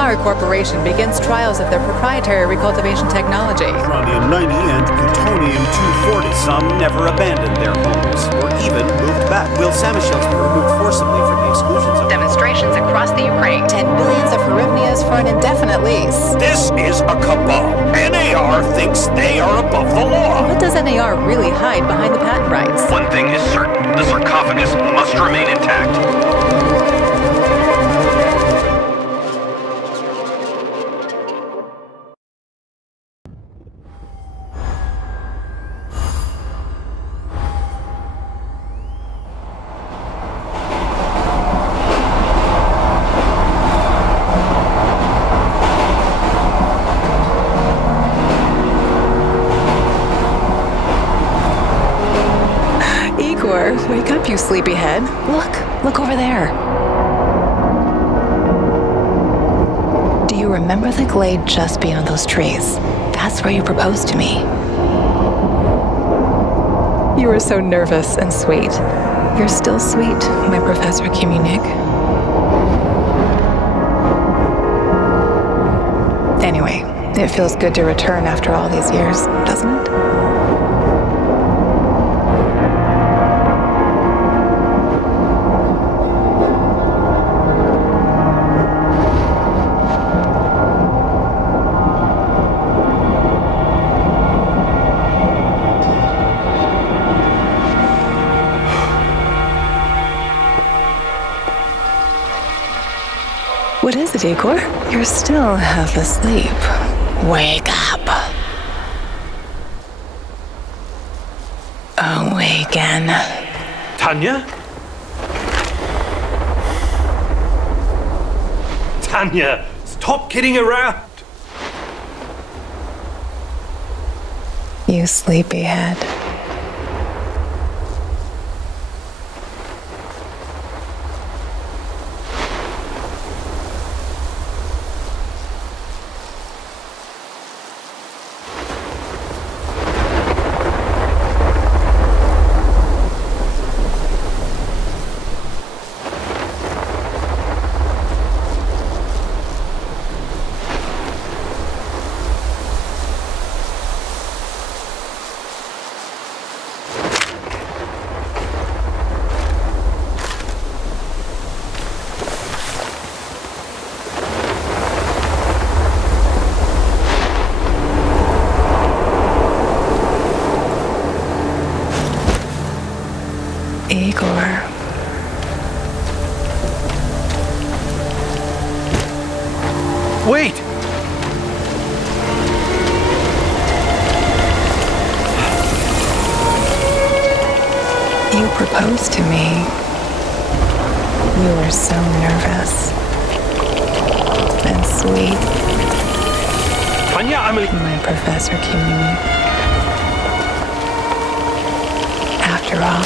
NAR Corporation begins trials of their proprietary recultivation technology. Uranium-90 and plutonium-240. Some never abandoned their homes, or even moved back. Will Samichel's be removed forcibly from the exclusion zone? Demonstrations across the Ukraine. 10 billions of hryvnias for an indefinite lease. This is a cabal. NAR thinks they are above the law. What does NAR really hide behind the patent rights? One thing is certain. The sarcophagus must remain intact. Wake up, you sleepyhead. Look over there. Do you remember the glade just beyond those trees? That's where you proposed to me. You were so nervous and sweet. You're still sweet, my Professor Communic. Anyway, it feels good to return after all these years, doesn't it? What is it, Igor? You're still half asleep. Wake up. Awaken. Tanya? Tanya, stop kidding around. You sleepyhead. Igor. Wait! You proposed to me. You were so nervous and sweet. Tanya, My Professor Communic. After all.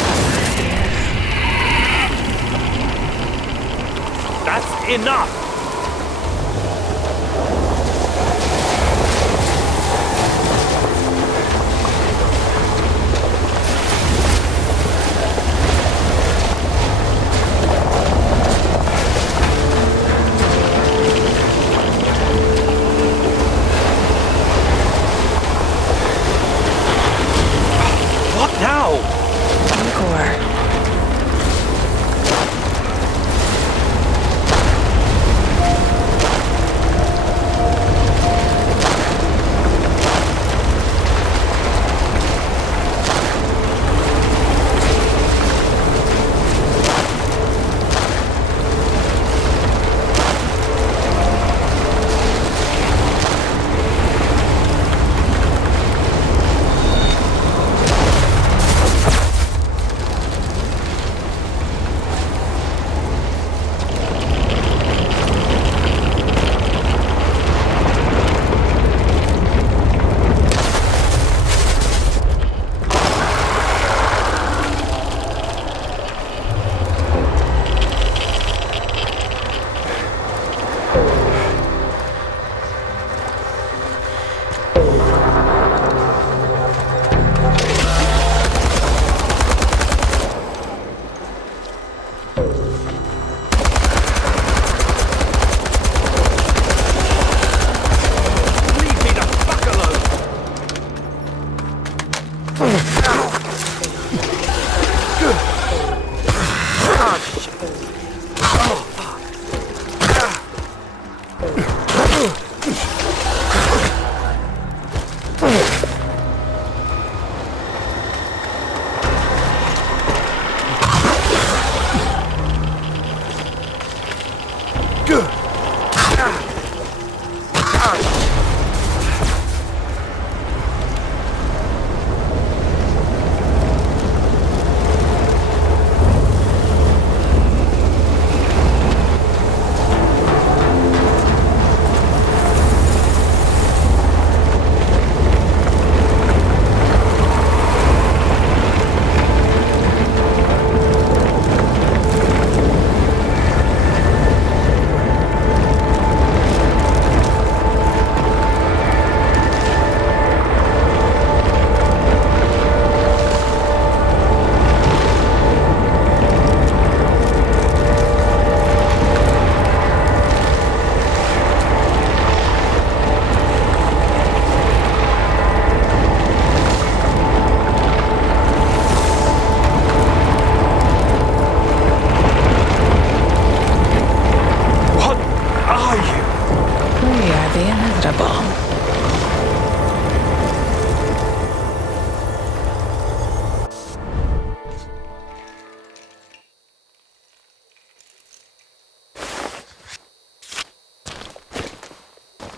That's enough! What now? Igor.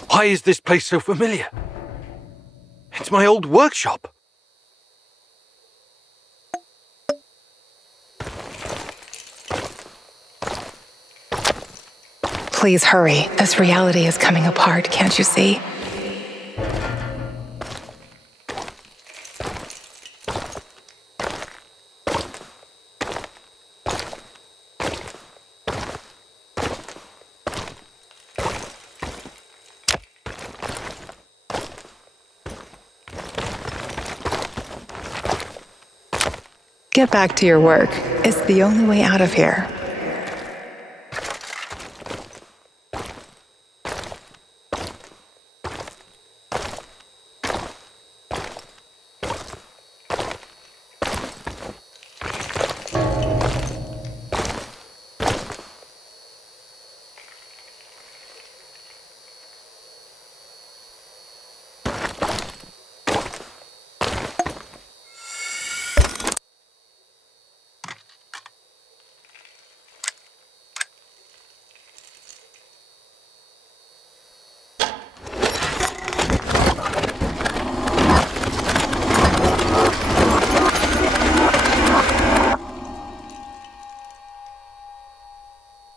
Why is this place so familiar? It's my old workshop. Please hurry. This reality is coming apart, can't you see? Get back to your work. It's the only way out of here.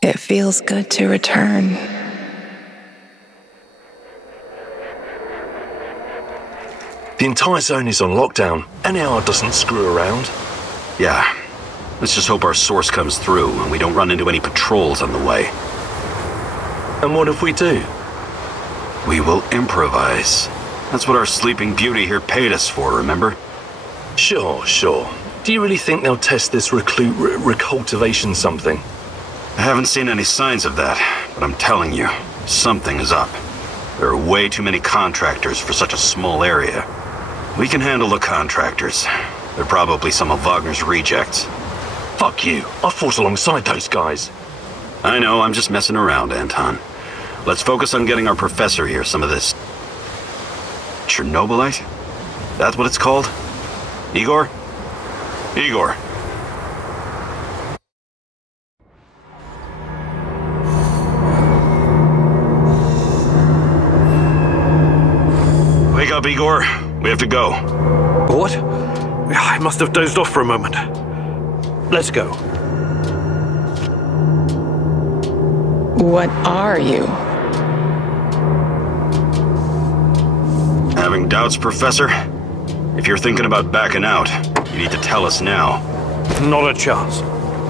It feels good to return. The entire zone is on lockdown. NAR doesn't screw around. Yeah. Let's just hope our source comes through and we don't run into any patrols on the way. And what if we do? We will improvise. That's what our Sleeping Beauty here paid us for, remember? Sure. Do you really think they'll test this recultivation something? I haven't seen any signs of that, but I'm telling you, something is up. There are way too many contractors for such a small area. We can handle the contractors. They're probably some of Wagner's rejects. Fuck you. I fought alongside those guys. I know, I'm just messing around, Anton. Let's focus on getting our professor here some of this... Chernobylite? That's what it's called? Igor? Igor. Wake up, Igor. We have to go. What? I must have dozed off for a moment. Let's go. What are you? Having doubts, Professor? If you're thinking about backing out, you need to tell us now. Not a chance.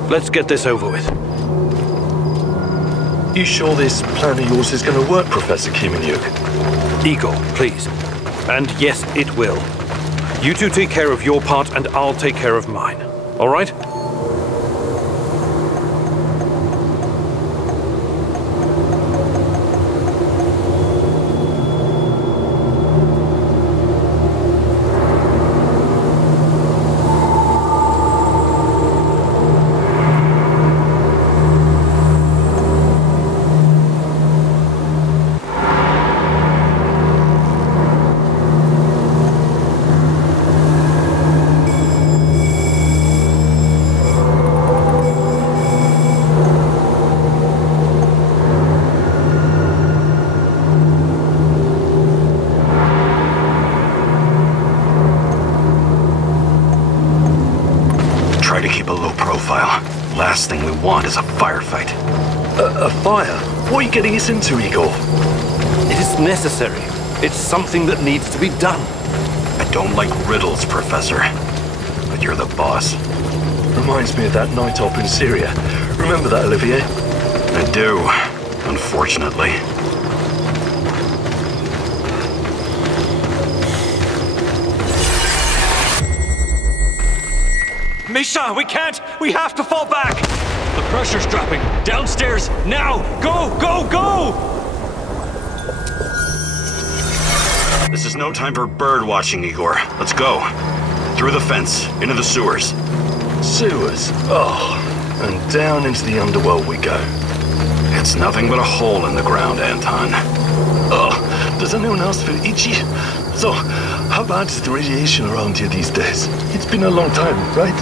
Let's get this over with. You sure this plan of yours is going to work, Professor Kimenyuk? Igor, please. And yes, it will. You two take care of your part and I'll take care of mine. All right? last thing we want is a firefight. A fire? What are you getting us into, Igor? It is necessary. It's something that needs to be done. I don't like riddles, Professor. But you're the boss. Reminds me of that night op in Syria. Remember that, Olivier? I do, unfortunately. Misha, we can't! We have to fall back! The pressure's dropping. Downstairs, now! Go, go, go! This is no time for bird watching, Igor. Let's go. Through the fence, into the sewers. Sewers? Oh, and down into the underworld we go. It's nothing but a hole in the ground, Anton. Oh, does anyone else feel itchy? So, how bad is the radiation around here these days? It's been a long time, right?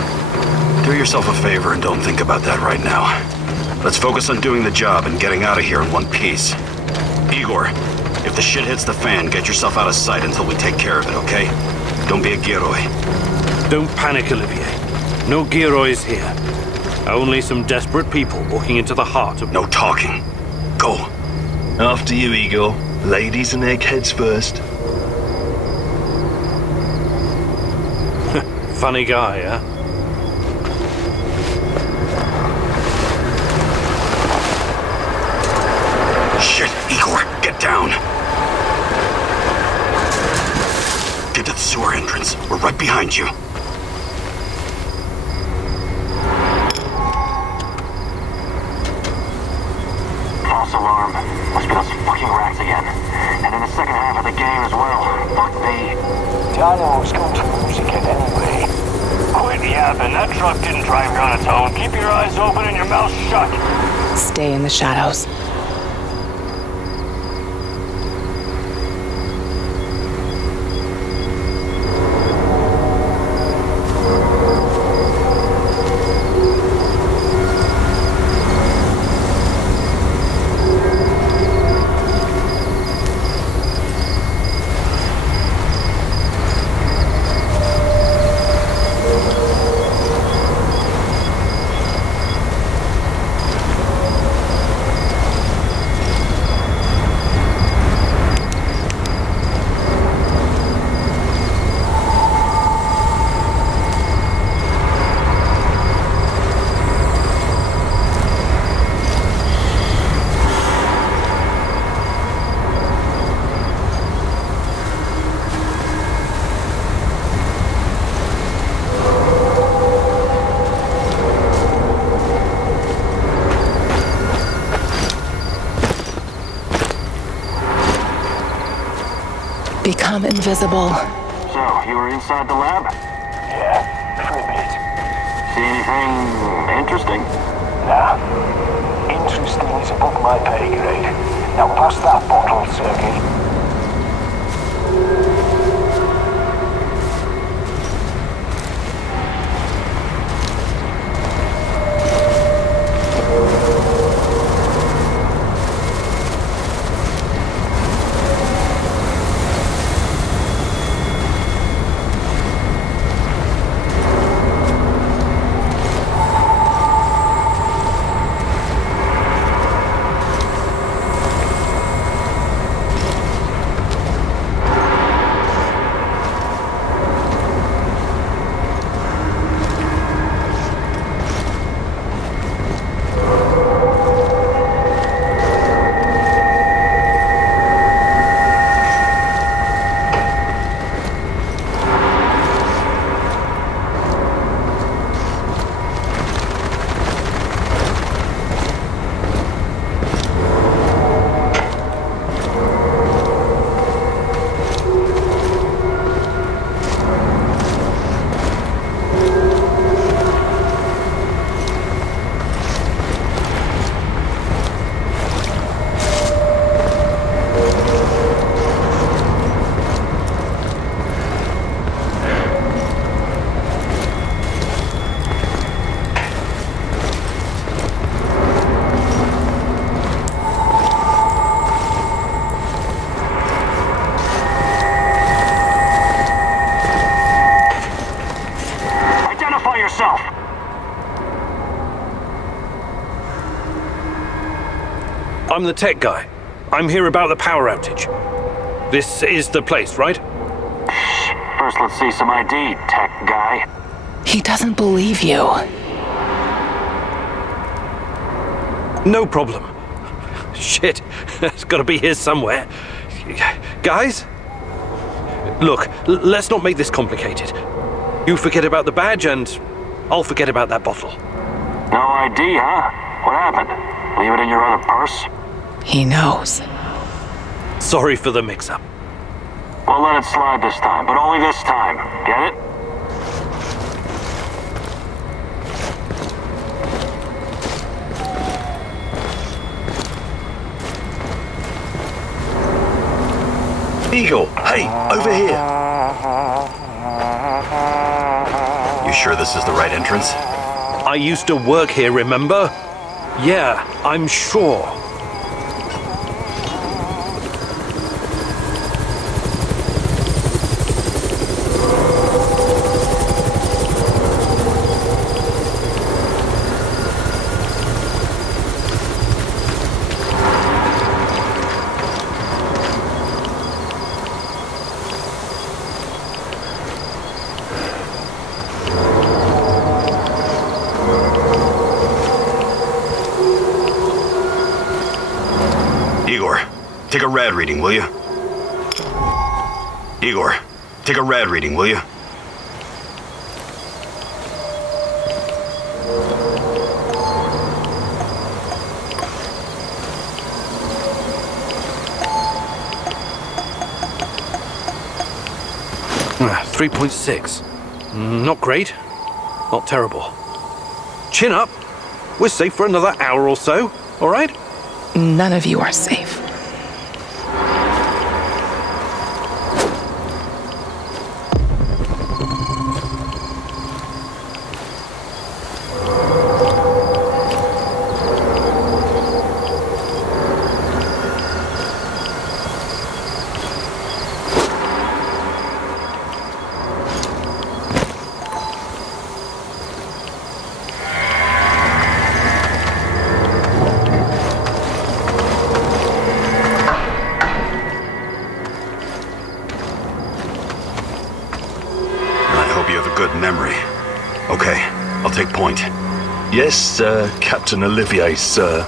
Do yourself a favor and don't think about that right now. Let's focus on doing the job and getting out of here in one piece. Igor, if the shit hits the fan, get yourself out of sight until we take care of it, okay? Don't be a Gilroy. Don't panic, Olivier. No Giroys here. Only some desperate people walking into the heart of... No talking. Go. After you, Igor. Ladies and eggheads first. Funny guy, huh? Shit, Igor, get down. Get to the sewer entrance. We're right behind you. False alarm. Must be those fucking rats again. And in the second half of the game as well. Fuck me. Dynamos come to music anyway. Quit yapping. That truck didn't drive here on its own. Keep your eyes open and your mouth shut. Stay in the shadows. Become invisible. So, you were inside the lab? Yeah, for a bit. See anything interesting? Nah. Interesting is above my pay grade. Now pass that bottle, Sergey. I'm the tech guy. I'm here about the power outage. This is the place, right? First, let's see some ID, tech guy. He doesn't believe you. No problem. Shit, it's gotta be here somewhere. Guys? Look, let's not make this complicated. You forget about the badge and I'll forget about that bottle. No ID, huh? What happened? Leave it in your other purse? He knows. Sorry for the mix-up. We'll let it slide this time, but only this time. Get it? Eagle, hey, over here. You sure this is the right entrance? I used to work here, remember? Yeah, I'm sure. Take a rad reading, will you? Igor, take a rad reading, will you? Ah, 3.6. Not great. Not terrible. Chin up. We're safe for another hour or so, all right? None of you are safe. Yes, sir, Captain Olivier, sir.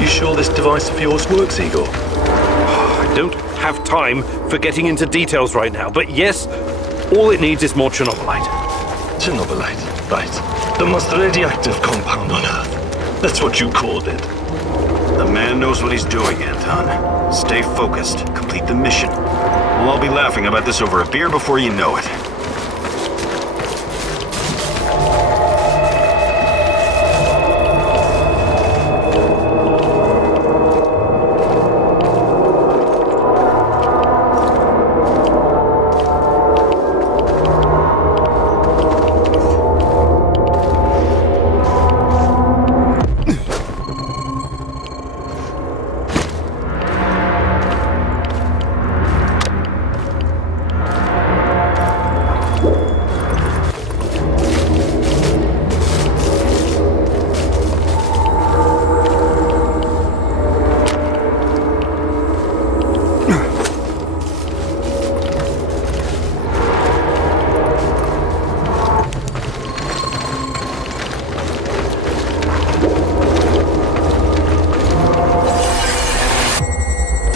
You sure this device of yours works, Igor? I don't have time for getting into details right now, but yes, all it needs is more Chernobylite. Chernobylite, right. The most radioactive compound on Earth. That's what you called it. The man knows what he's doing, Anton. Stay focused. Complete the mission. We'll all be laughing about this over a beer before you know it.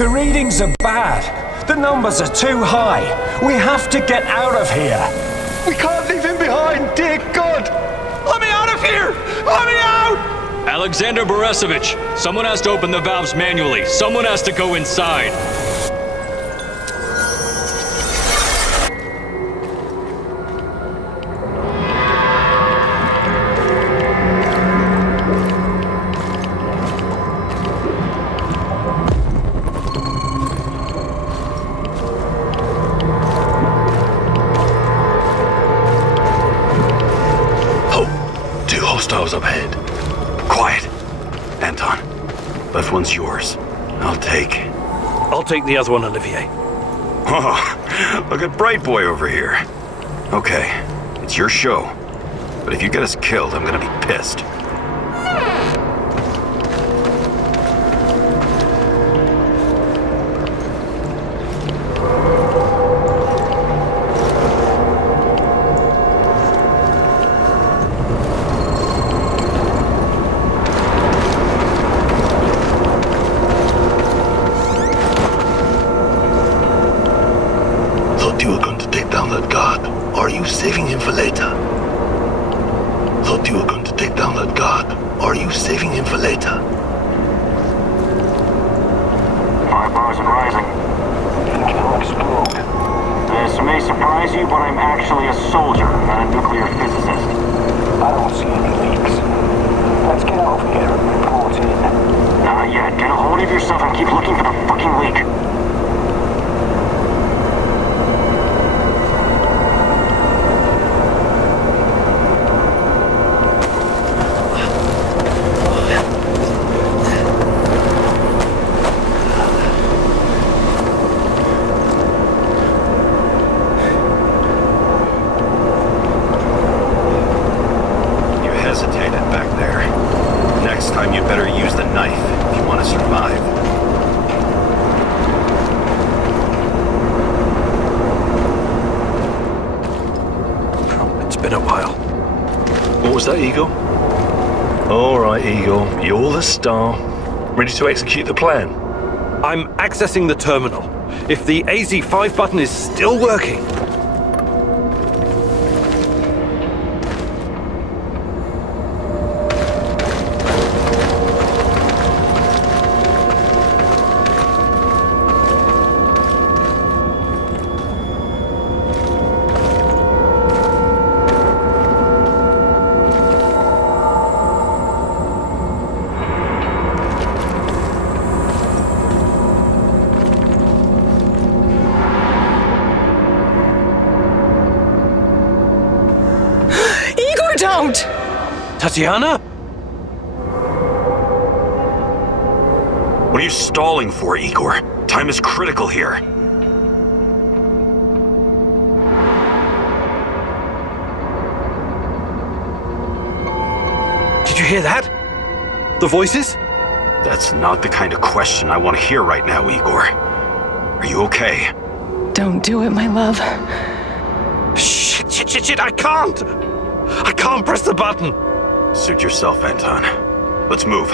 The readings are bad. The numbers are too high. We have to get out of here. We can't leave him behind, dear God! Let me out of here! Let me out! Alexander Borisovich, someone has to open the valves manually. Someone has to go inside. windows up ahead. Quiet. Anton, left one's yours. I'll take the other one, Olivier. Oh, look at Bright Boy over here. Okay, it's your show. But if you get us killed, I'm gonna be pissed. Saving him for later. Thought you were going to take down that guard. Are you saving him for later? 5 bars and rising. Think it'll explode. This may surprise you, but I'm actually a soldier, not a nuclear physicist. I don't see any leaks. Let's get over here and report in. Not yet. Get a hold of yourself and keep looking for the fucking leak. Was that Eagle? Alright, Eagle. You're the star. Ready to execute the plan? I'm accessing the terminal. If the AZ5 button is still working... Don't! Tatiana? What are you stalling for, Igor? Time is critical here. Did you hear that? The voices? That's not the kind of question I want to hear right now, Igor. Are you okay? Don't do it, my love. Shit, I can't! I can't press the button! Suit yourself, Anton. Let's move.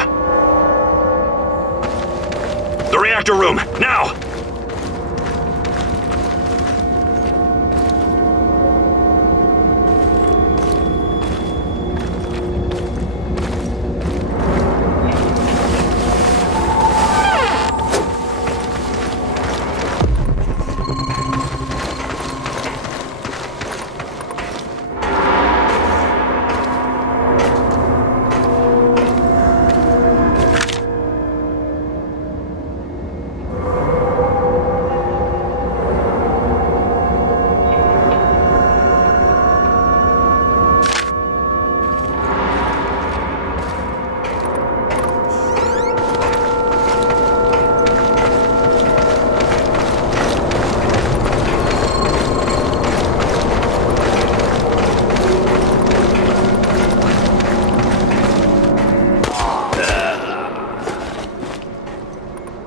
The reactor room, now!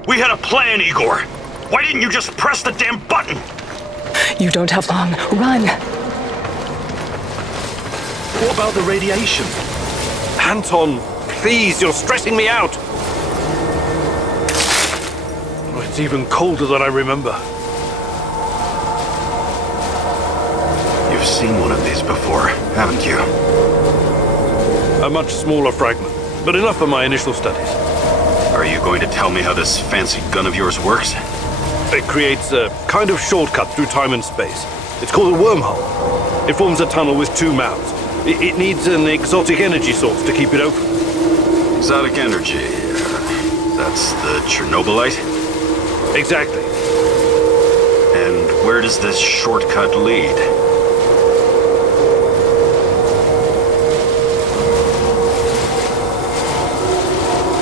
We had a plan, Igor. Why didn't you just press the damn button? You don't have long. Run! What about the radiation? Anton, please, you're stressing me out! Oh, it's even colder than I remember. You've seen one of these before, haven't you? A much smaller fragment, but enough for my initial studies. Are you going to tell me how this fancy gun of yours works? It creates a kind of shortcut through time and space. It's called a wormhole. It forms a tunnel with two mouths. It needs an exotic energy source to keep it open. Exotic energy. That's the Chernobylite? Exactly. And where does this shortcut lead?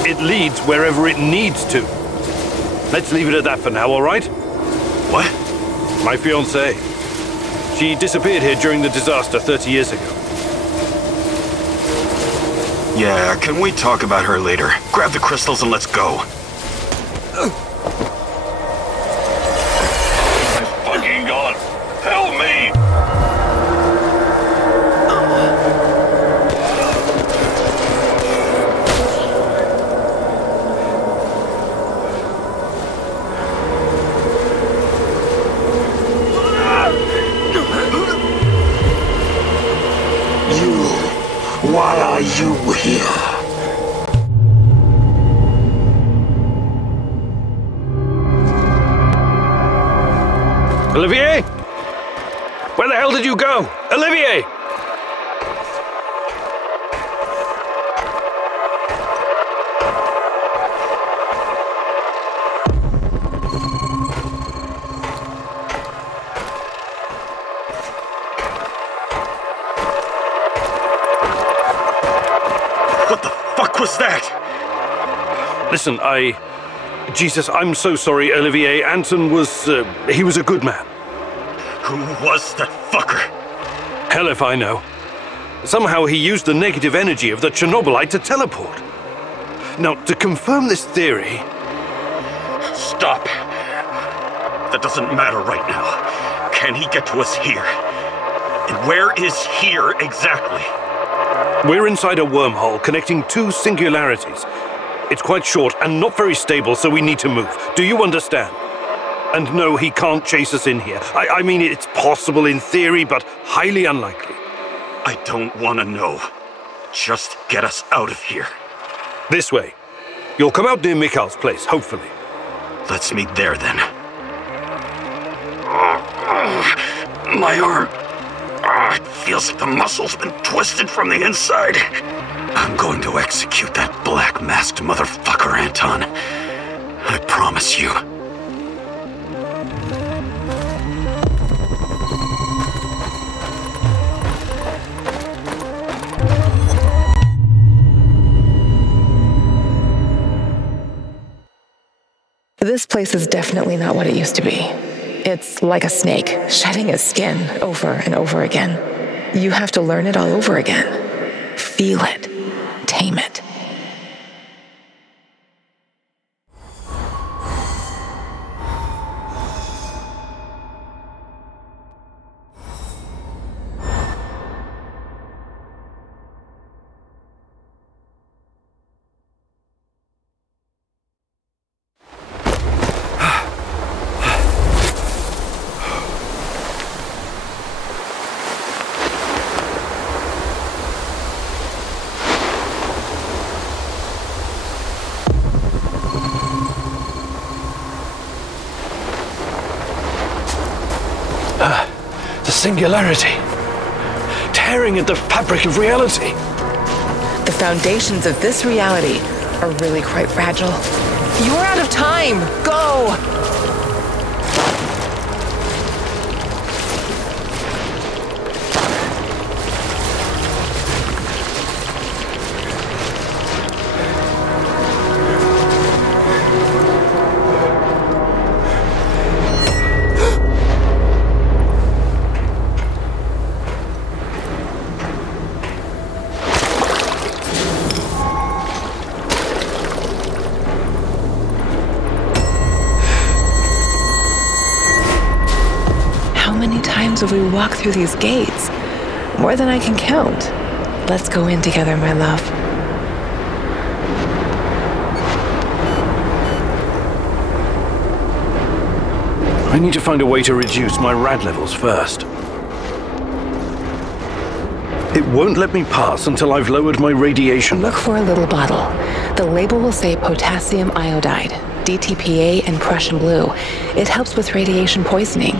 It leads wherever it needs to. Let's leave it at that for now, all right? What? My fiancée. She disappeared here during the disaster 30 years ago. Yeah, can we talk about her later? Grab the crystals and let's go. Fucking God! Help me! Why are you here? Olivier? Where the hell did you go? Olivier! What the fuck was that? Listen, Jesus, I'm so sorry, Olivier. Anton was, he was a good man. Who was that fucker? Hell if I know. Somehow he used the negative energy of the Chernobylite to teleport. Now, to confirm this theory... Stop. That doesn't matter right now. Can he get to us here? And where is here exactly? We're inside a wormhole connecting two singularities. It's quite short and not very stable, so we need to move. Do you understand? And no, he can't chase us in here. I mean, it's possible in theory, but highly unlikely. I don't want to know. Just get us out of here. This way. You'll come out near Mikhail's place, hopefully. Let's meet there, then. My arm. It feels like the muscle's been twisted from the inside. I'm going to execute that black-masked motherfucker, Anton. I promise you. This place is definitely not what it used to be. It's like a snake, shedding its skin over and over again. You have to learn it all over again. Feel it. Tame it. The singularity. Tearing at the fabric of reality. The foundations of this reality are really quite fragile. You're out of time! Go! Have we walked through these gates? More than I can count. Let's go in together, my love. I need to find a way to reduce my rad levels first. It won't let me pass until I've lowered my radiation. Look for a little bottle. The label will say potassium iodide, DTPA, and Prussian blue. It helps with radiation poisoning.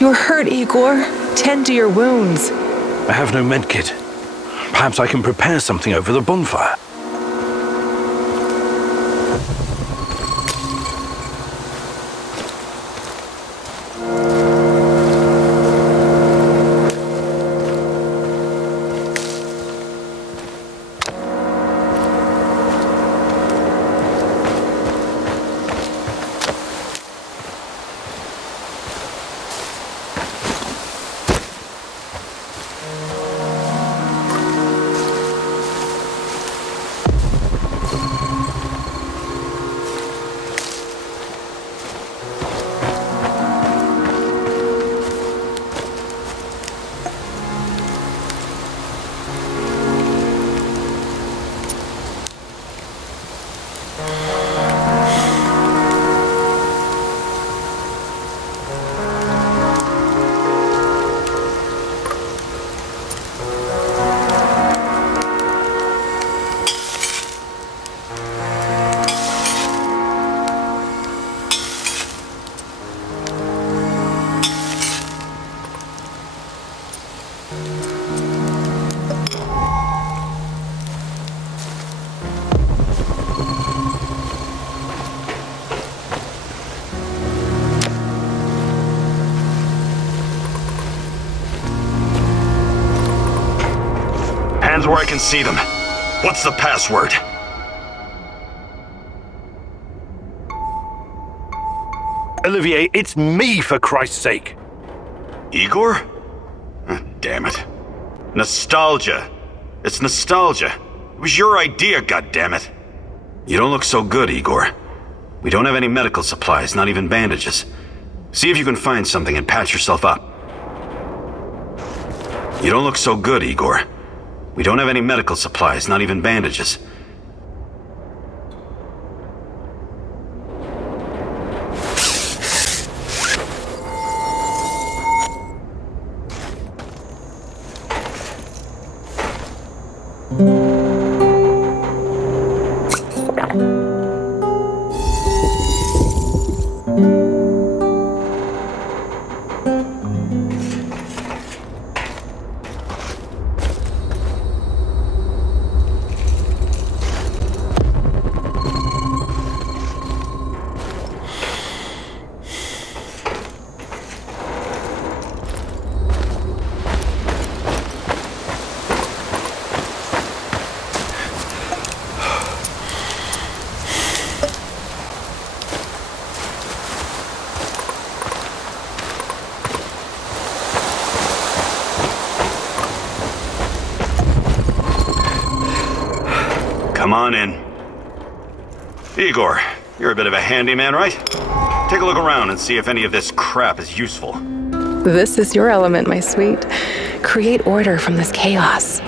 You're hurt, Igor. Tend to your wounds. I have no medkit. Perhaps I can prepare something over the bonfire. Hands where I can see them. What's the password? Olivier, it's me, for Christ's sake. Igor? Damn it. Nostalgia. It's nostalgia. It was your idea, goddammit. You don't look so good, Igor. We don't have any medical supplies, not even bandages. See if you can find something and patch yourself up. You don't look so good, Igor. We don't have any medical supplies, not even bandages. Come on in. Igor, you're a bit of a handyman, right? Take a look around and see if any of this crap is useful. This is your element, my sweet. Create order from this chaos.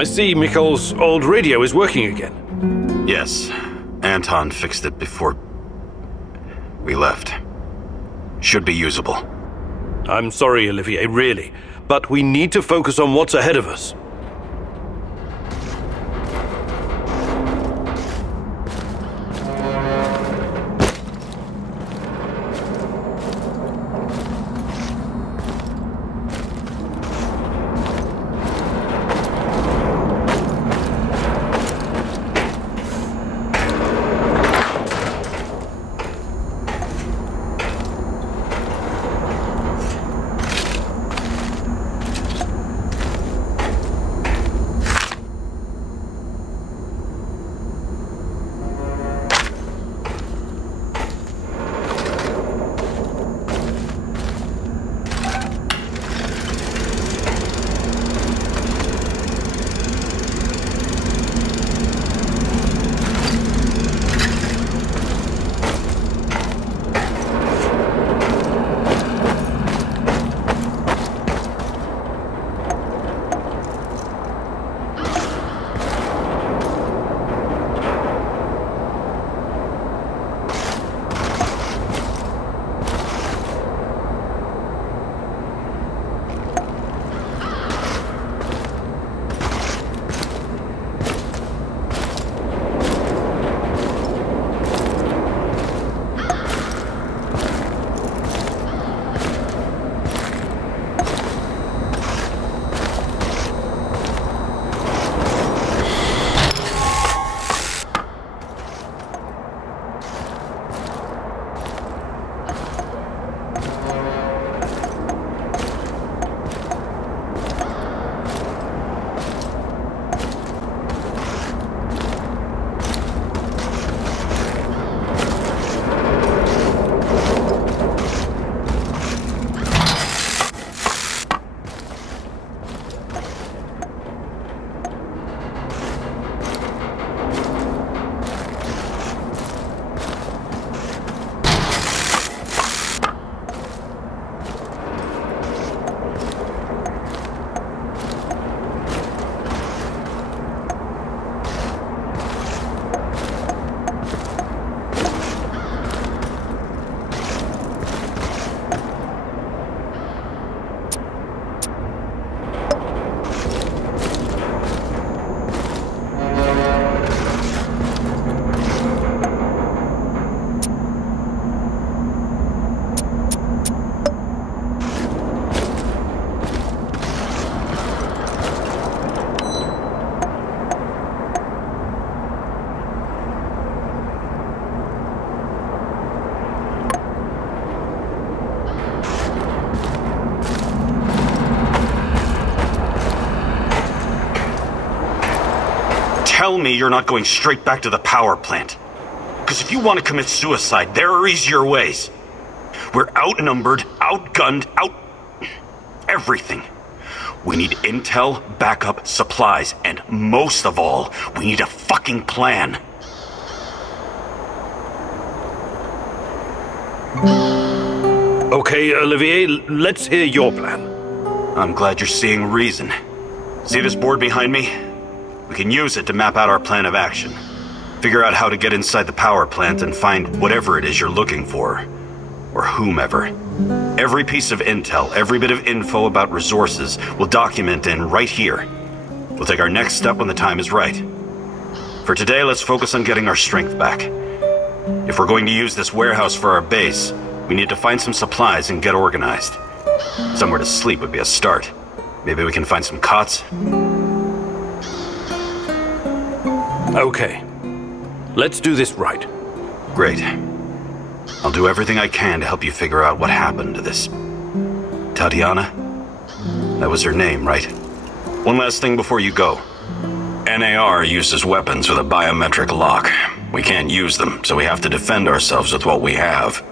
I see Mikol's old radio is working again. Yes. Anton fixed it before we left. Should be usable. I'm sorry, Olivier, really, but we need to focus on what's ahead of us. Tell me you're not going straight back to the power plant. Because if you want to commit suicide, there are easier ways. We're outnumbered, outgunned, everything. We need intel, backup, supplies, and most of all, we need a fucking plan. Okay, Olivier, let's hear your plan. I'm glad you're seeing reason. See this board behind me? We can use it to map out our plan of action. Figure out how to get inside the power plant and find whatever it is you're looking for. Or whomever. Every piece of intel, every bit of info about resources, we'll document in right here. We'll take our next step when the time is right. For today, let's focus on getting our strength back. If we're going to use this warehouse for our base, we need to find some supplies and get organized. Somewhere to sleep would be a start. Maybe we can find some cots? Okay. Let's do this right. Great. I'll do everything I can to help you figure out what happened to this... Tatiana? That was her name, right? One last thing before you go. NAR uses weapons with a biometric lock. We can't use them, so we have to defend ourselves with what we have.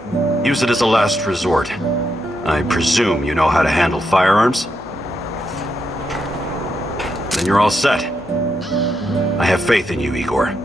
Use it as a last resort. I presume you know how to handle firearms? Then you're all set. I have faith in you, Igor.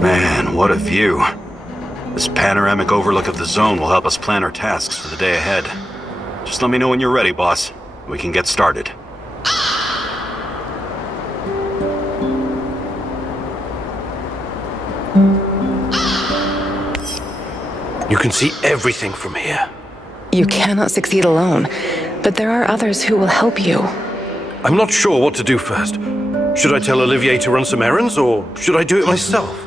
Man, what a view. This panoramic overlook of the zone will help us plan our tasks for the day ahead. Just let me know when you're ready, boss. We can get started. You can see everything from here. You cannot succeed alone, but there are others who will help you. I'm not sure what to do first. Should I tell Olivier to run some errands, or should I do it myself?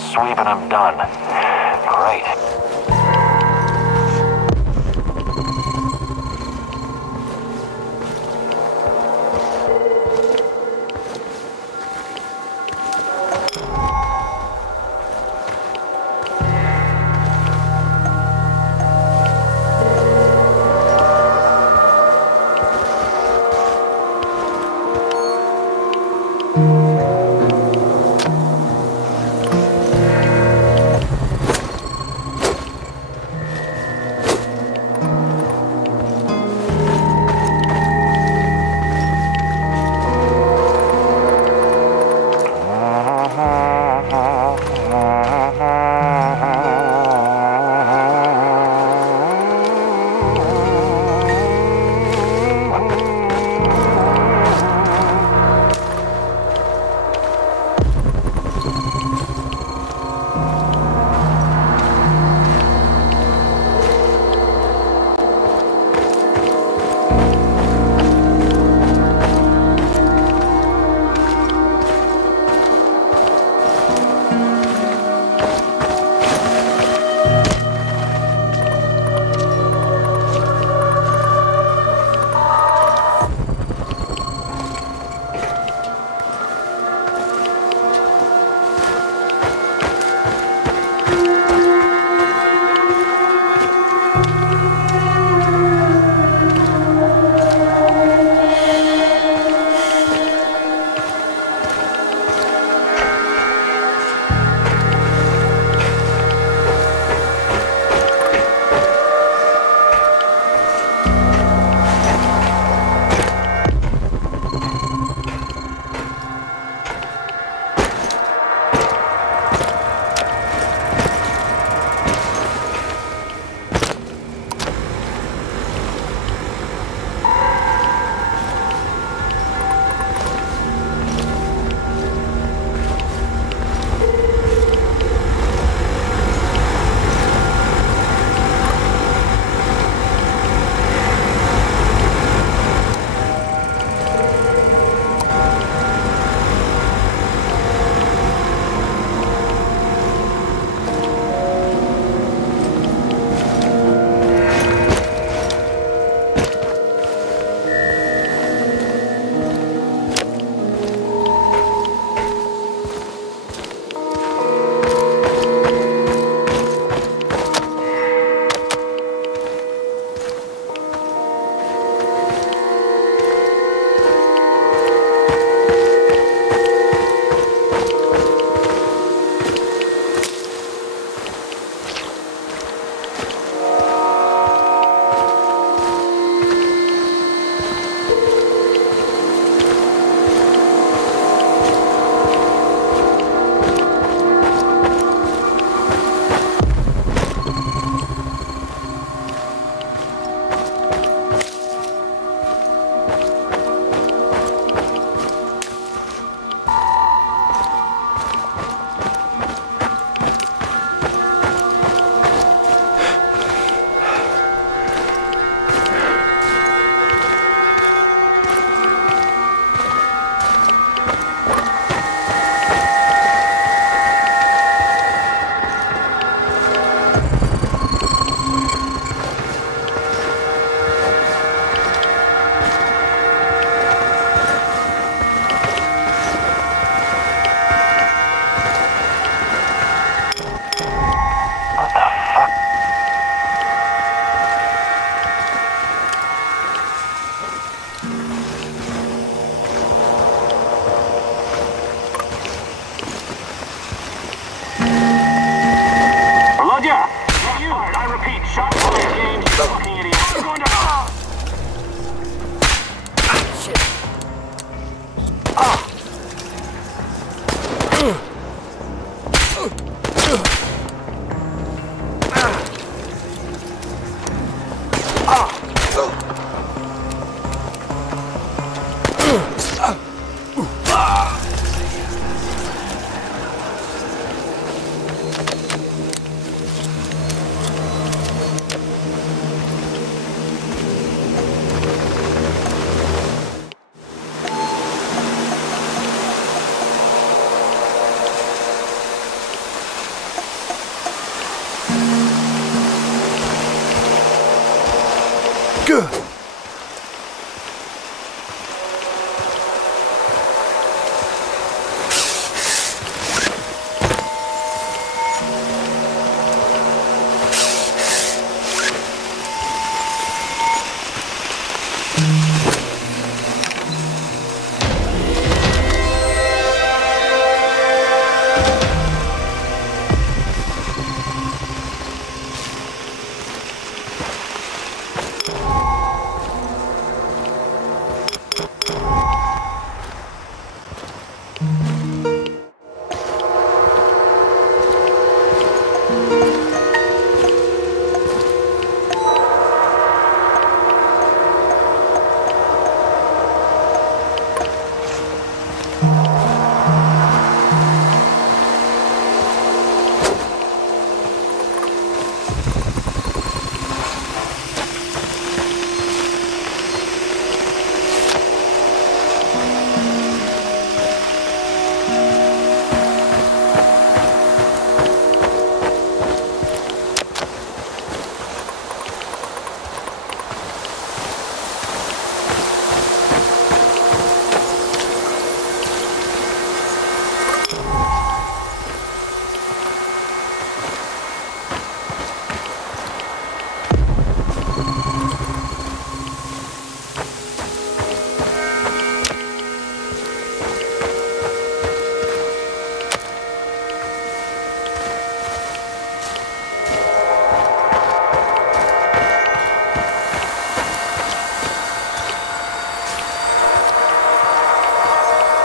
last sweep and I'm done. Great.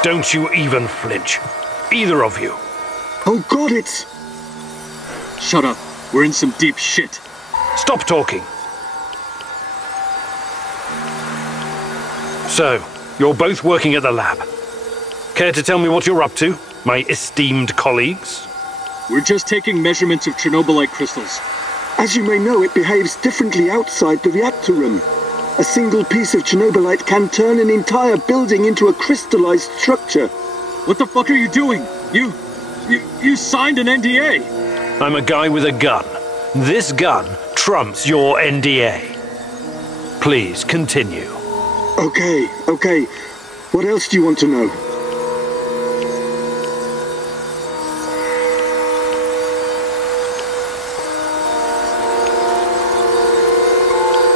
Don't you even flinch. Either of you. Oh God, it's... Shut up. We're in some deep shit. Stop talking. So, you're both working at the lab. Care to tell me what you're up to, my esteemed colleagues? We're just taking measurements of Chernobylite crystals. As you may know, it behaves differently outside the reactor room. A single piece of Chernobylite can turn an entire building into a crystallized structure. What the fuck are you doing? You signed an NDA. I'm a guy with a gun. This gun trumps your NDA. Please, continue. Okay. What else do you want to know?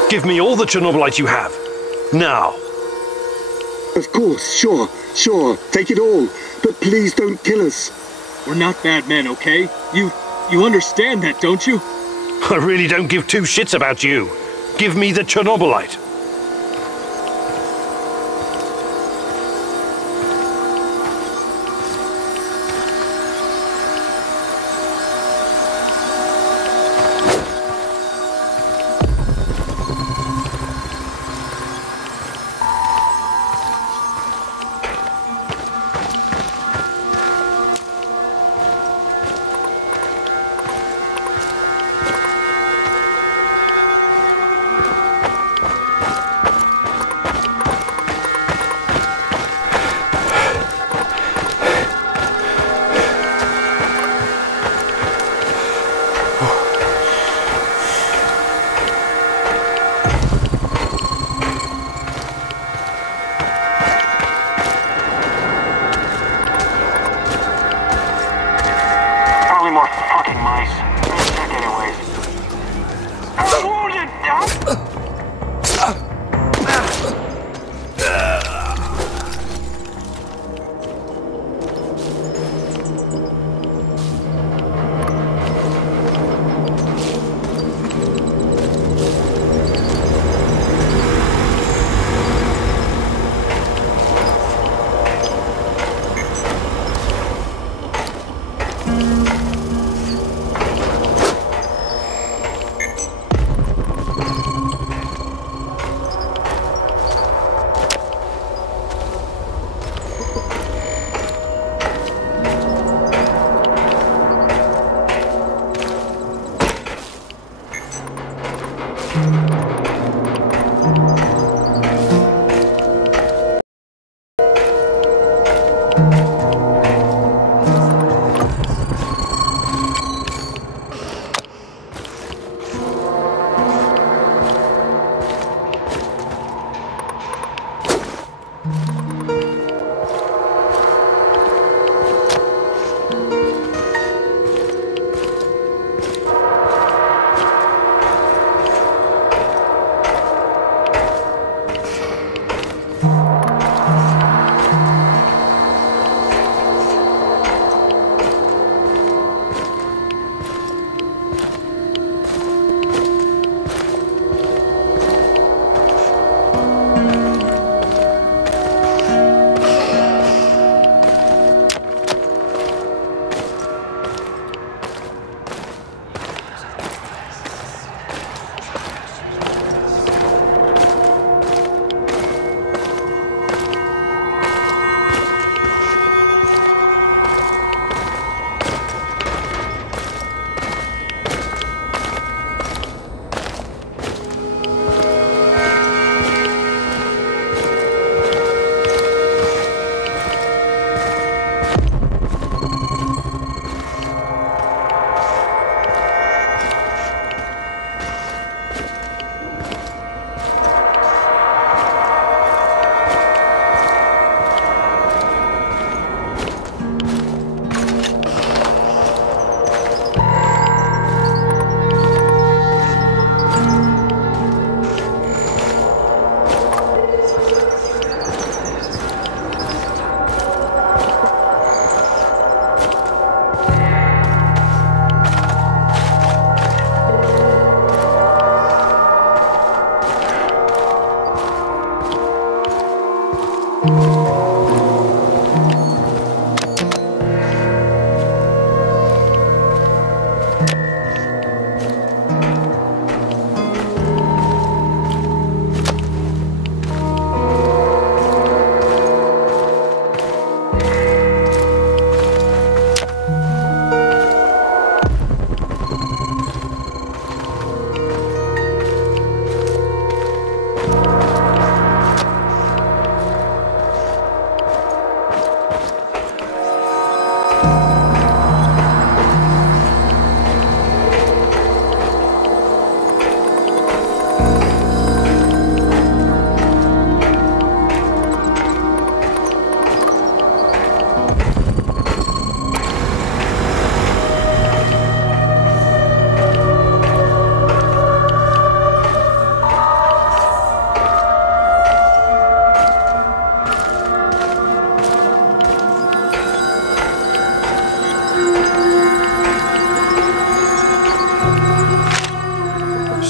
Give me all the Chernobylite you have. Now. Of course, sure. Take it all. But please don't kill us. We're not bad men, okay? You understand that, don't you? I really don't give two shits about you. Give me the Chernobylite.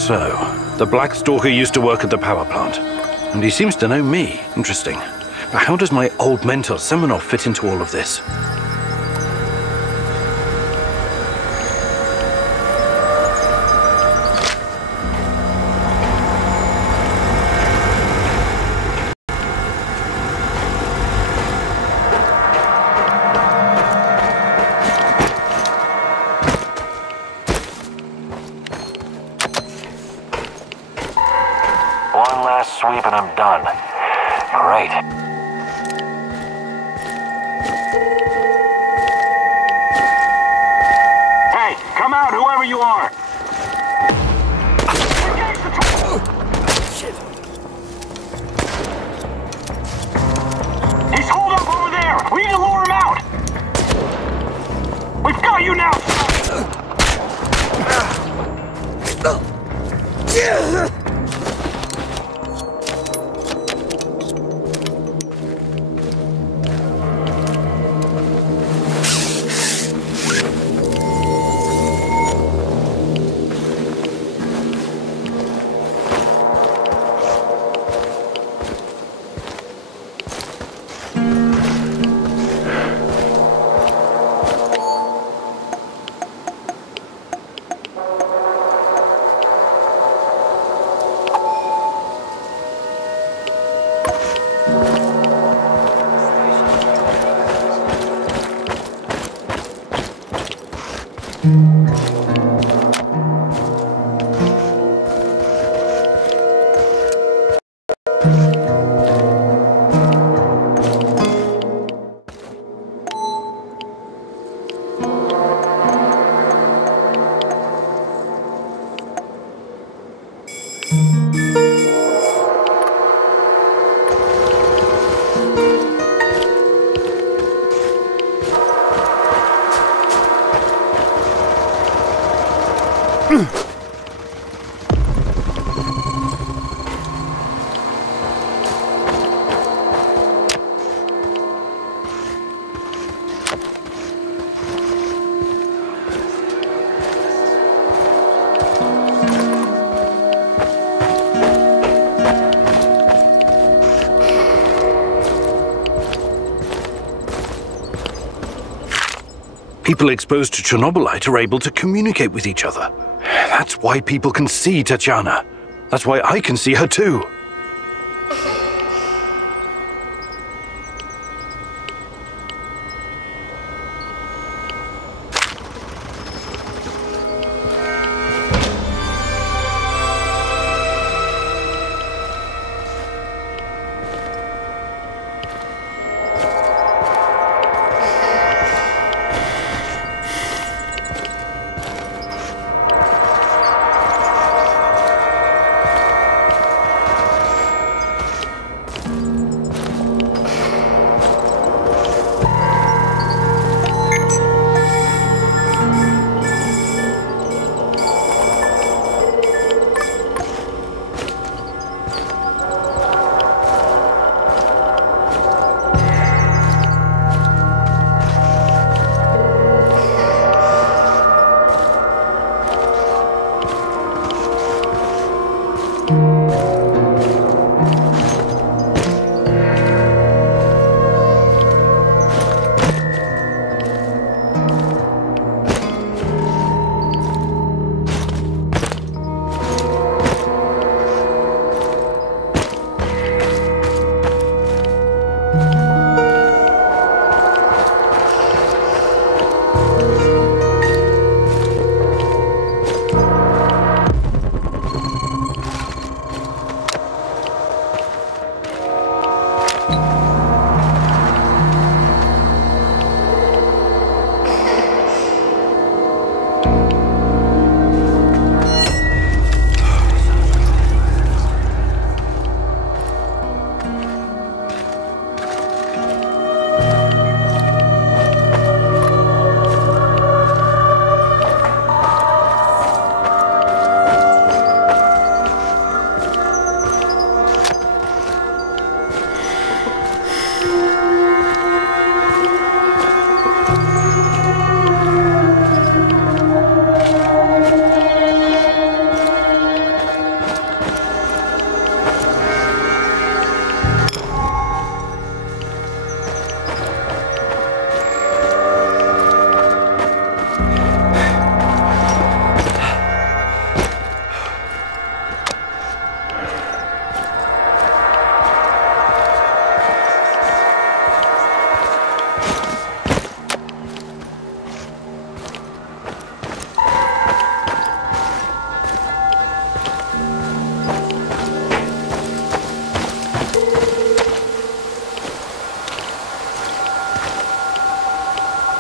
So, the Black Stalker used to work at the power plant, and he seems to know me. Interesting. But how does my old mentor Semenov fit into all of this? One last sweep and I'm done. Great. Hey, come out, whoever you are! Shit. He's holed up over there! We need to lure him out! We've got you now! People exposed to Chernobylite are able to communicate with each other. That's why people can see Tatiana. That's why I can see her too.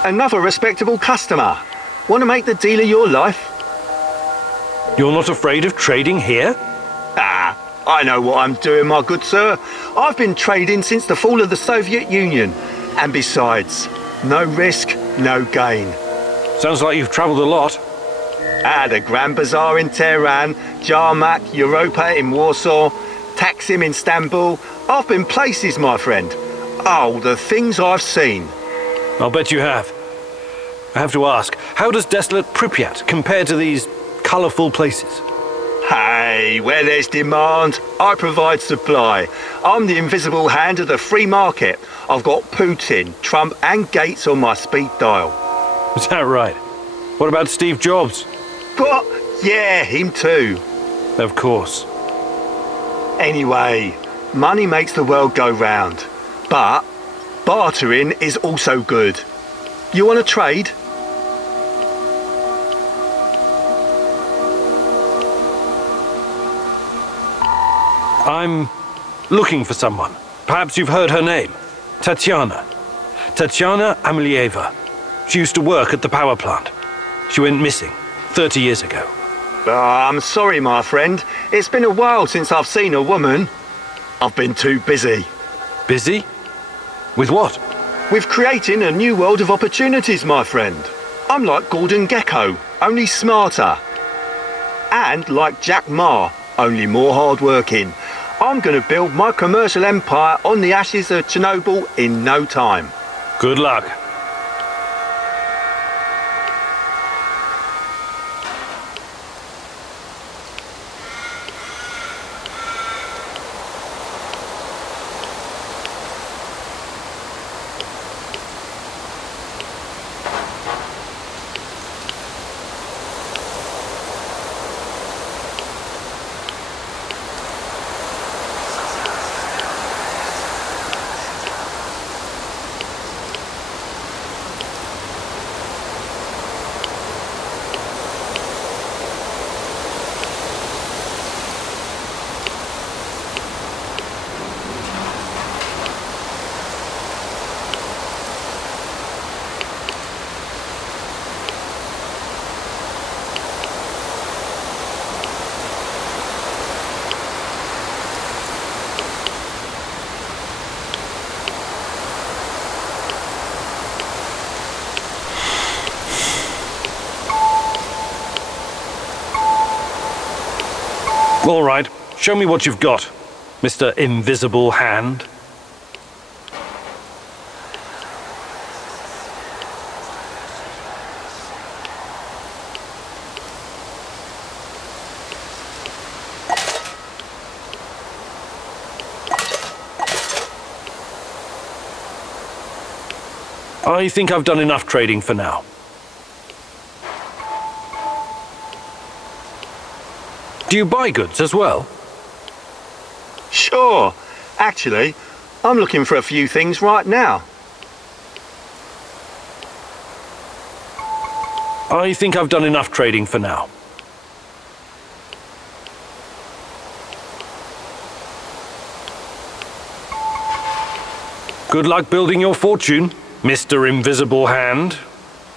Another respectable customer. Want to make the deal of your life? You're not afraid of trading here? Ah, I know what I'm doing, my good sir. I've been trading since the fall of the Soviet Union. And besides, no risk, no gain. Sounds like you've travelled a lot. The Grand Bazaar in Tehran, Jarmak, Europa in Warsaw, Taksim in Istanbul. I've been places, my friend. Oh, the things I've seen. I'll bet you have. I have to ask, how does desolate Pripyat compare to these colourful places? Hey, where there's demand, I provide supply. I'm the invisible hand of the free market. I've got Putin, Trump and Gates on my speed dial. Is that right? What about Steve Jobs? What? Yeah, him too. Of course. Anyway, money makes the world go round. But bartering is also good. You want to trade? I'm looking for someone. Perhaps you've heard her name. Tatiana. Tatiana Amelieva. She used to work at the power plant. She went missing 30 years ago. I'm sorry, my friend. It's been a while since I've seen a woman. I've been too busy. Busy? With what? With creating a new world of opportunities, my friend. I'm like Gordon Gekko, only smarter. And like Jack Ma, only more hard-working. I'm going to build my commercial empire on the ashes of Chernobyl in no time. Good luck. All right, show me what you've got, Mr. Invisible Hand. I think I've done enough trading for now. Do you buy goods as well? Sure. Actually, I'm looking for a few things right now. I think I've done enough trading for now. Good luck building your fortune, Mr. Invisible Hand.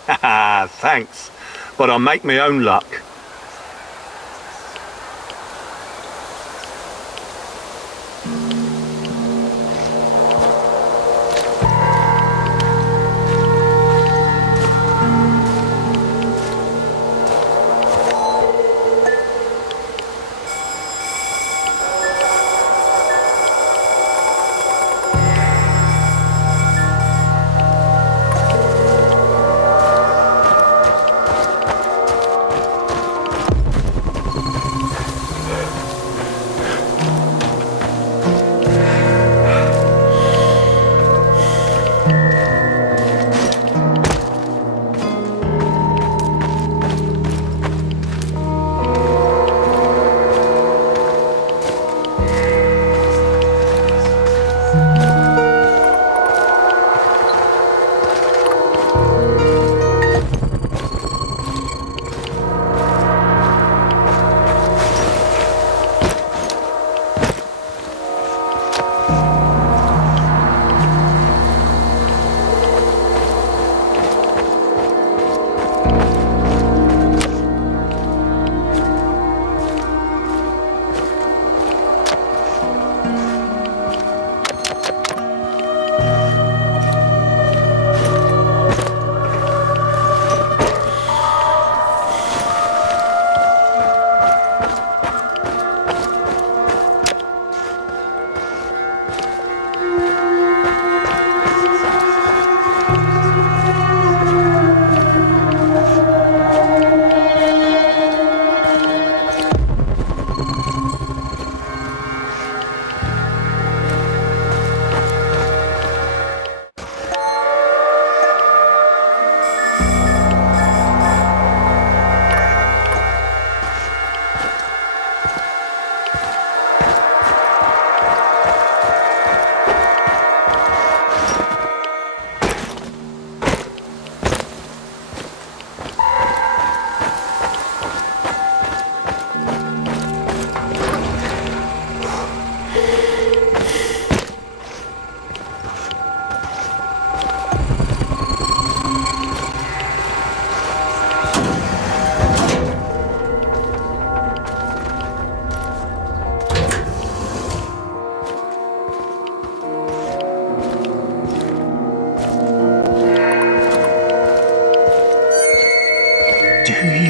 Haha, thanks. But I'll make my own luck.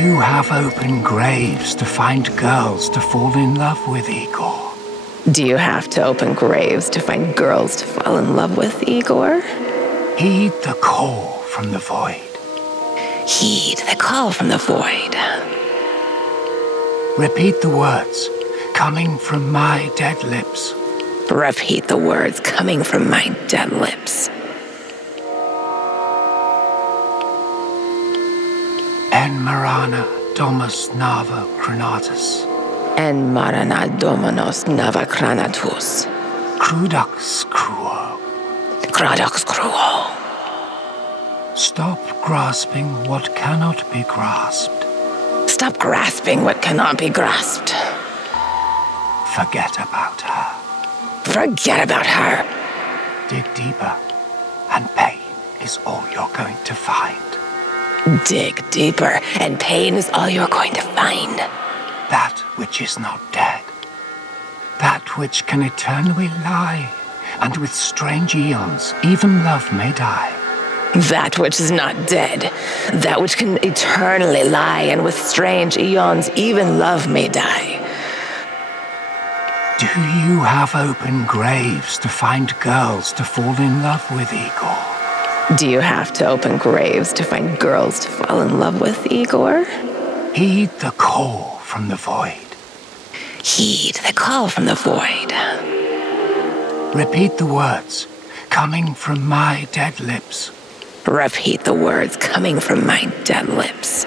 you have open graves to find girls to fall in love with, Igor? Do you have to open graves to find girls to fall in love with, Igor? Heed the call from the void. Heed the call from the void. Repeat the words coming from my dead lips. Repeat the words coming from my dead lips. En marana domus nava cranatus. En marana dominos nava cranatus. Crudax cruo. Crudax cruo. Stop grasping what cannot be grasped. Stop grasping what cannot be grasped. Forget about her. Forget about her. Dig deeper, and pain is all you're going to find. Dig deeper, and pain is all you're going to find. That which is not dead. That which can eternally lie, and with strange eons, even love may die. That which is not dead. That which can eternally lie, and with strange eons, even love may die. Do you have open graves to find girls to fall in love with, Igor? Do you have to open graves to find girls to fall in love with, Igor? Heed the call from the void. Heed the call from the void. Repeat the words coming from my dead lips. Repeat the words coming from my dead lips.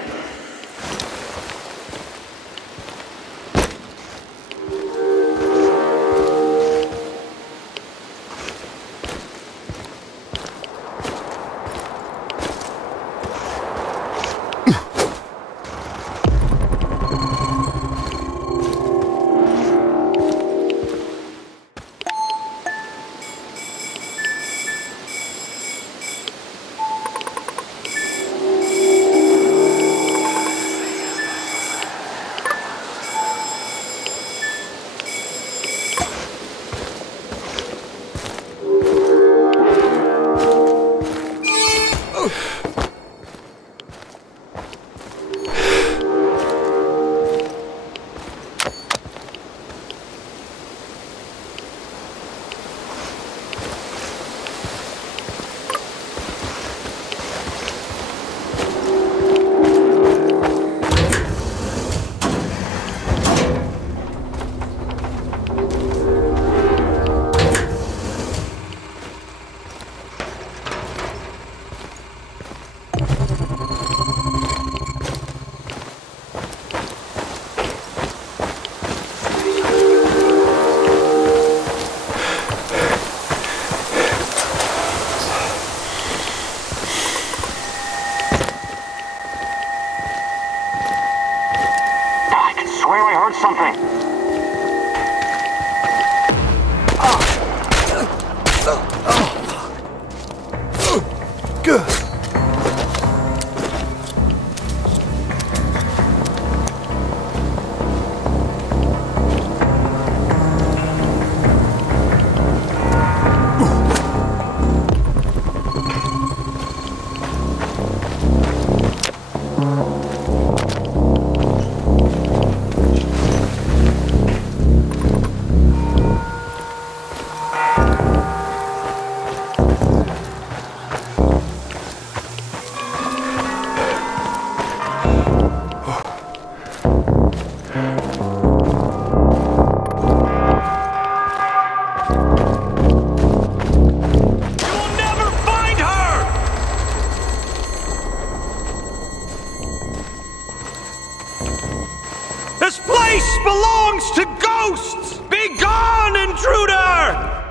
This place belongs to ghosts! Be gone, intruder!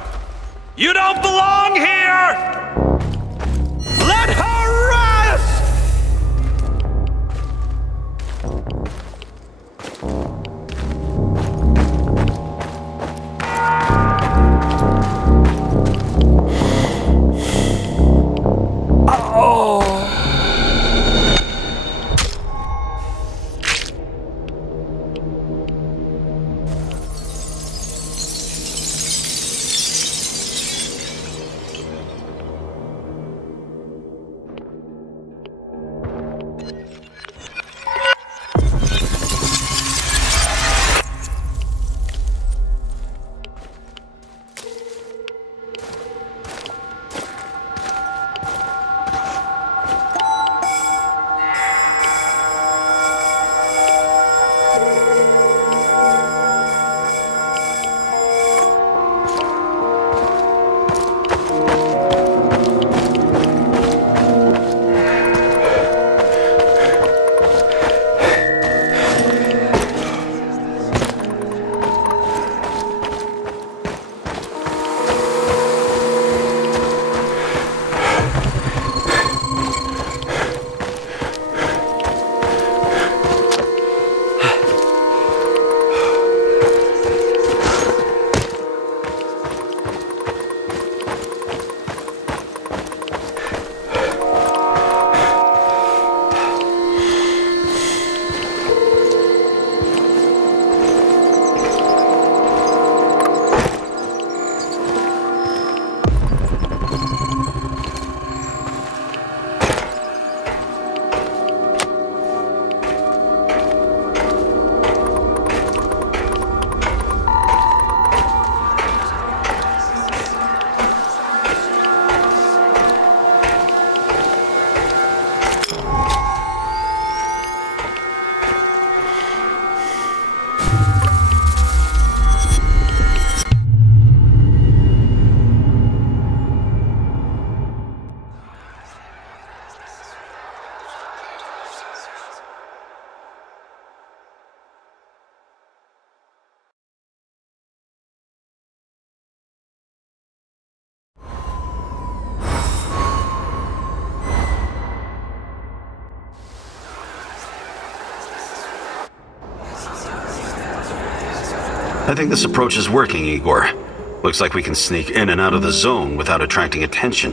You don't belong here! Let her rest! I think this approach is working, Igor. Looks like we can sneak in and out of the zone without attracting attention.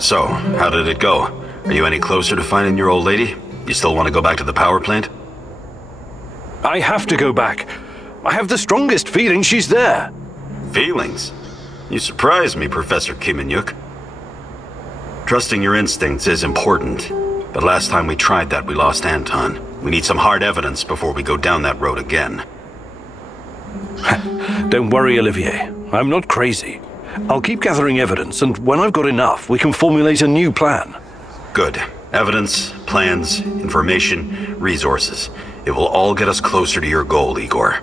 So, how did it go? Are you any closer to finding your old lady? You still want to go back to the power plant? I have to go back. I have the strongest feeling she's there. Feelings? You surprise me, Professor Kimenyuk. Trusting your instincts is important, but last time we tried that, we lost Anton. We need some hard evidence before we go down that road again. Don't worry, Olivier. I'm not crazy. I'll keep gathering evidence, and when I've got enough, we can formulate a new plan. Good. Evidence, plans, information, resources. It will all get us closer to your goal, Igor.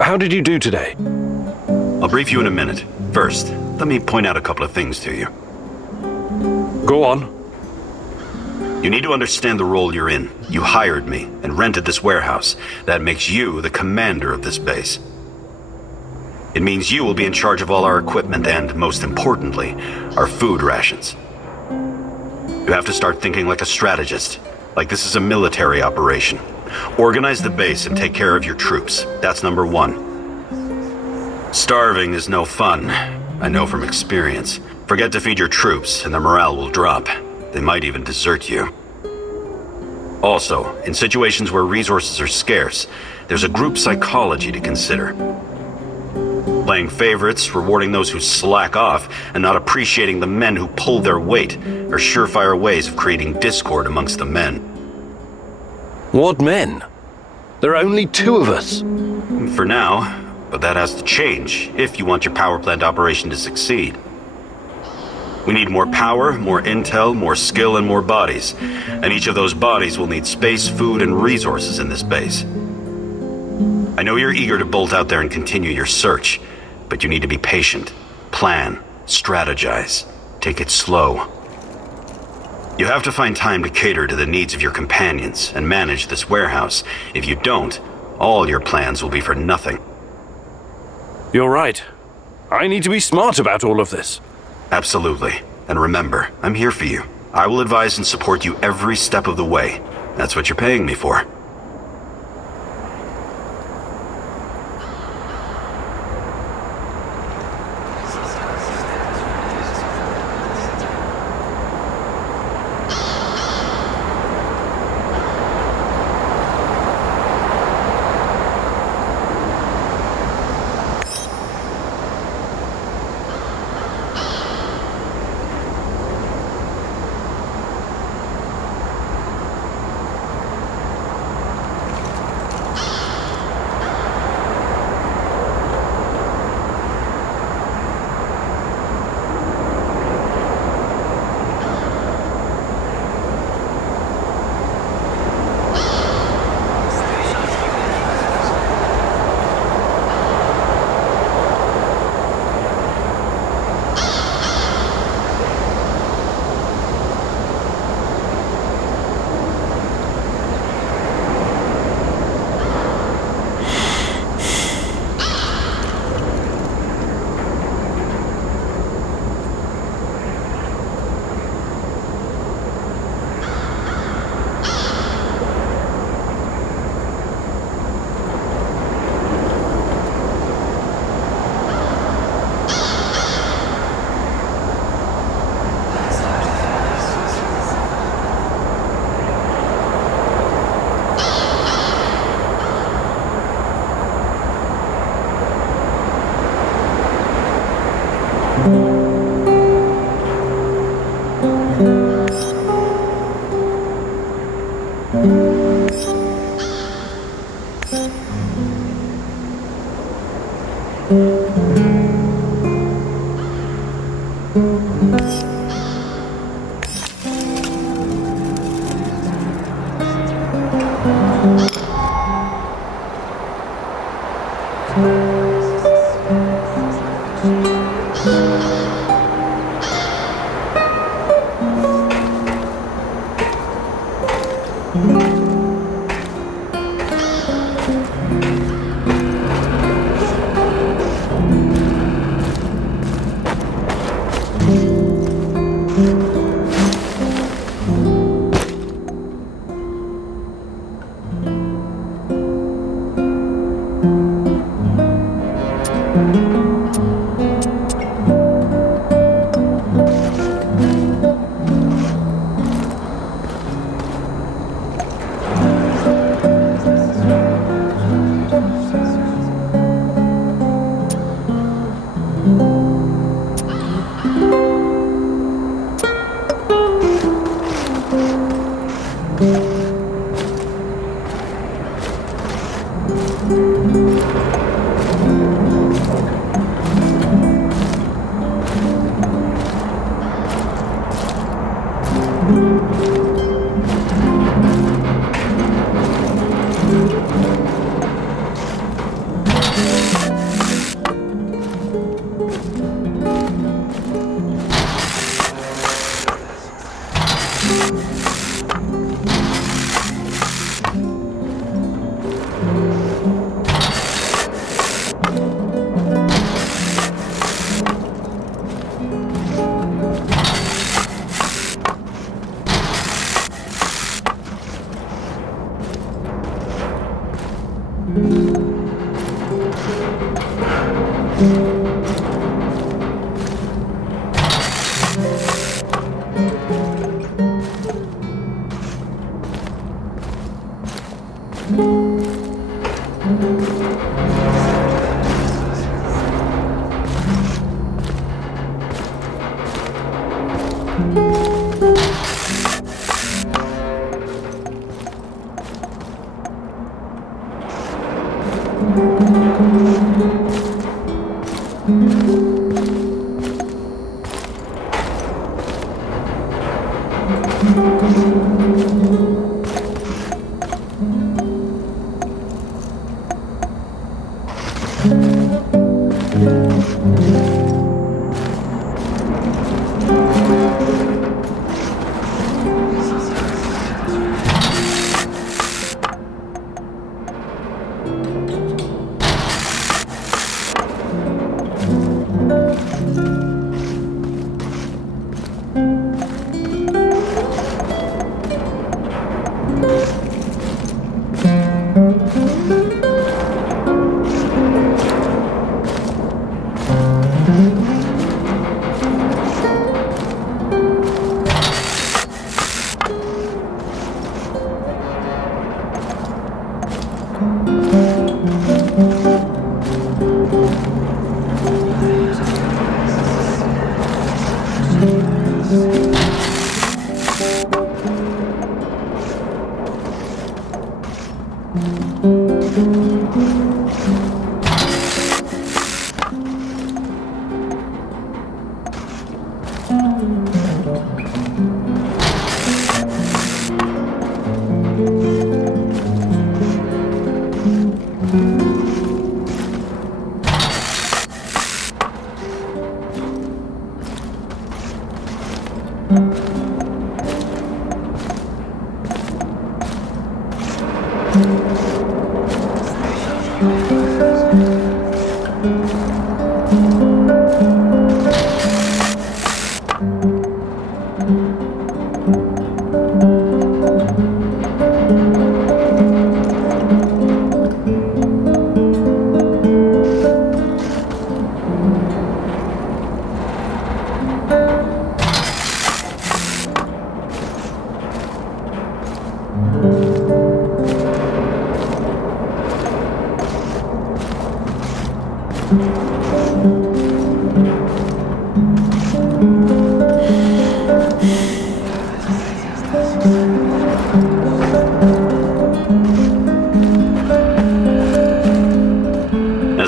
How did you do today? I'll brief you in a minute. First, let me point out a couple of things to you. Go on. You need to understand the role you're in. You hired me and rented this warehouse. That makes you the commander of this base. It means you will be in charge of all our equipment and, most importantly, our food rations. You have to start thinking like a strategist, like this is a military operation. Organize the base and take care of your troops. That's number one. Starving is no fun. I know from experience. Forget to feed your troops and their morale will drop. They might even desert you. Also, in situations where resources are scarce, there's a group psychology to consider. Playing favorites, rewarding those who slack off, and not appreciating the men who pull their weight are surefire ways of creating discord amongst the men. What men? There are only 2 of us. For now, but that has to change if you want your power plant operation to succeed. We need more power, more intel, more skill, and more bodies. And each of those bodies will need space, food, and resources in this base. I know you're eager to bolt out there and continue your search, but you need to be patient, plan, strategize, take it slow. You have to find time to cater to the needs of your companions and manage this warehouse. If you don't, all your plans will be for nothing. You're right. I need to be smart about all of this. Absolutely. And remember, I'm here for you. I will advise and support you every step of the way. That's what you're paying me for.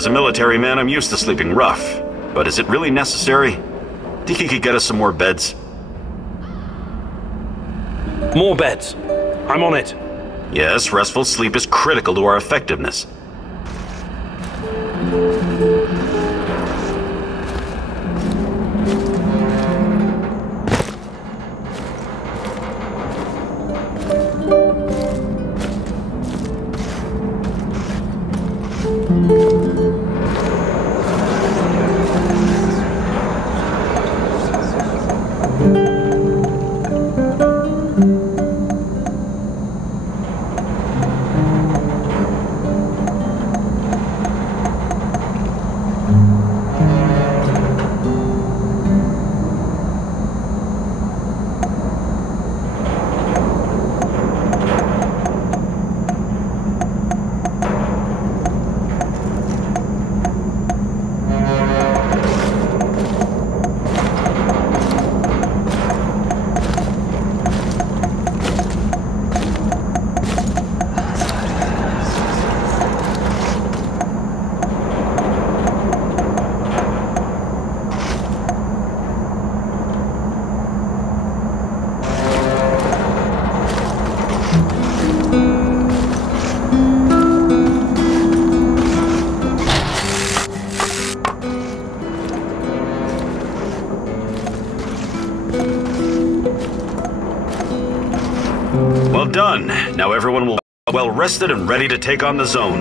As a military man, I'm used to sleeping rough. But is it really necessary? Think you could get us some more beds? More beds. I'm on it. Yes, restful sleep is critical to our effectiveness. Well done. Now everyone will be well rested and ready to take on the zone.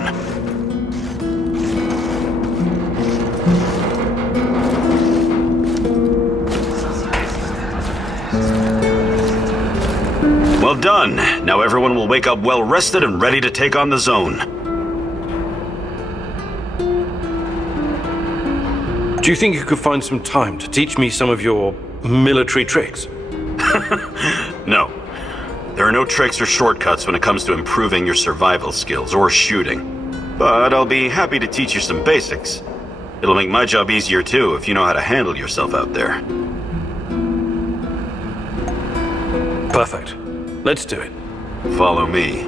Well done. Now everyone will wake up well rested and ready to take on the zone. Do you think you could find some time to teach me some of your military tricks? No. There are no tricks or shortcuts when it comes to improving your survival skills or shooting. But I'll be happy to teach you some basics. It'll make my job easier too if you know how to handle yourself out there. Perfect. Let's do it. Follow me.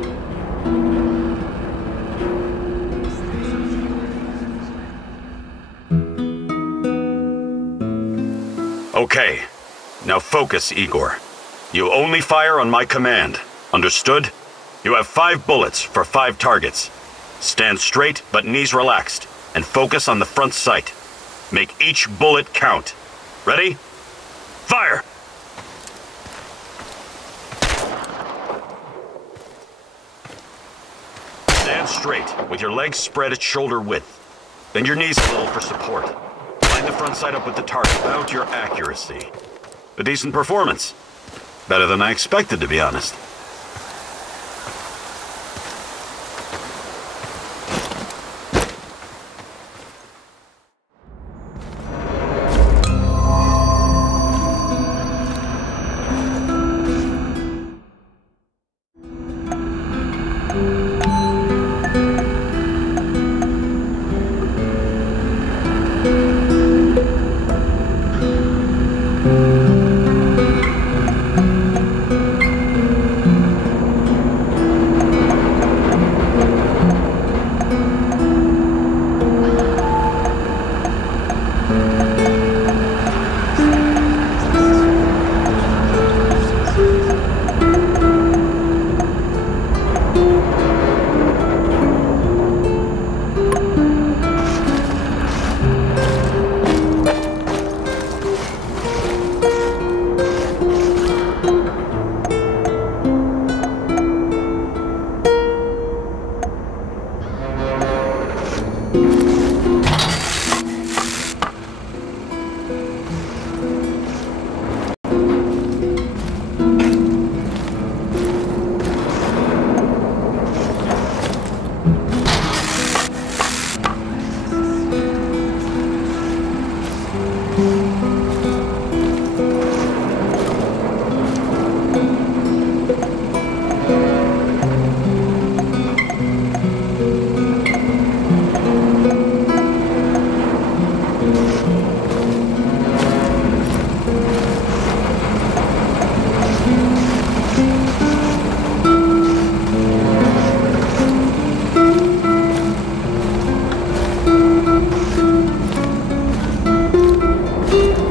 Okay. Now focus, Igor. You only fire on my command. Understood? You have 5 bullets for 5 targets. Stand straight, but knees relaxed, and focus on the front sight. Make each bullet count. Ready? Fire! Stand straight, with your legs spread at shoulder width. Bend your knees a little for support. Line the front sight up with the target. About your accuracy. A decent performance. Better than I expected, to be honest.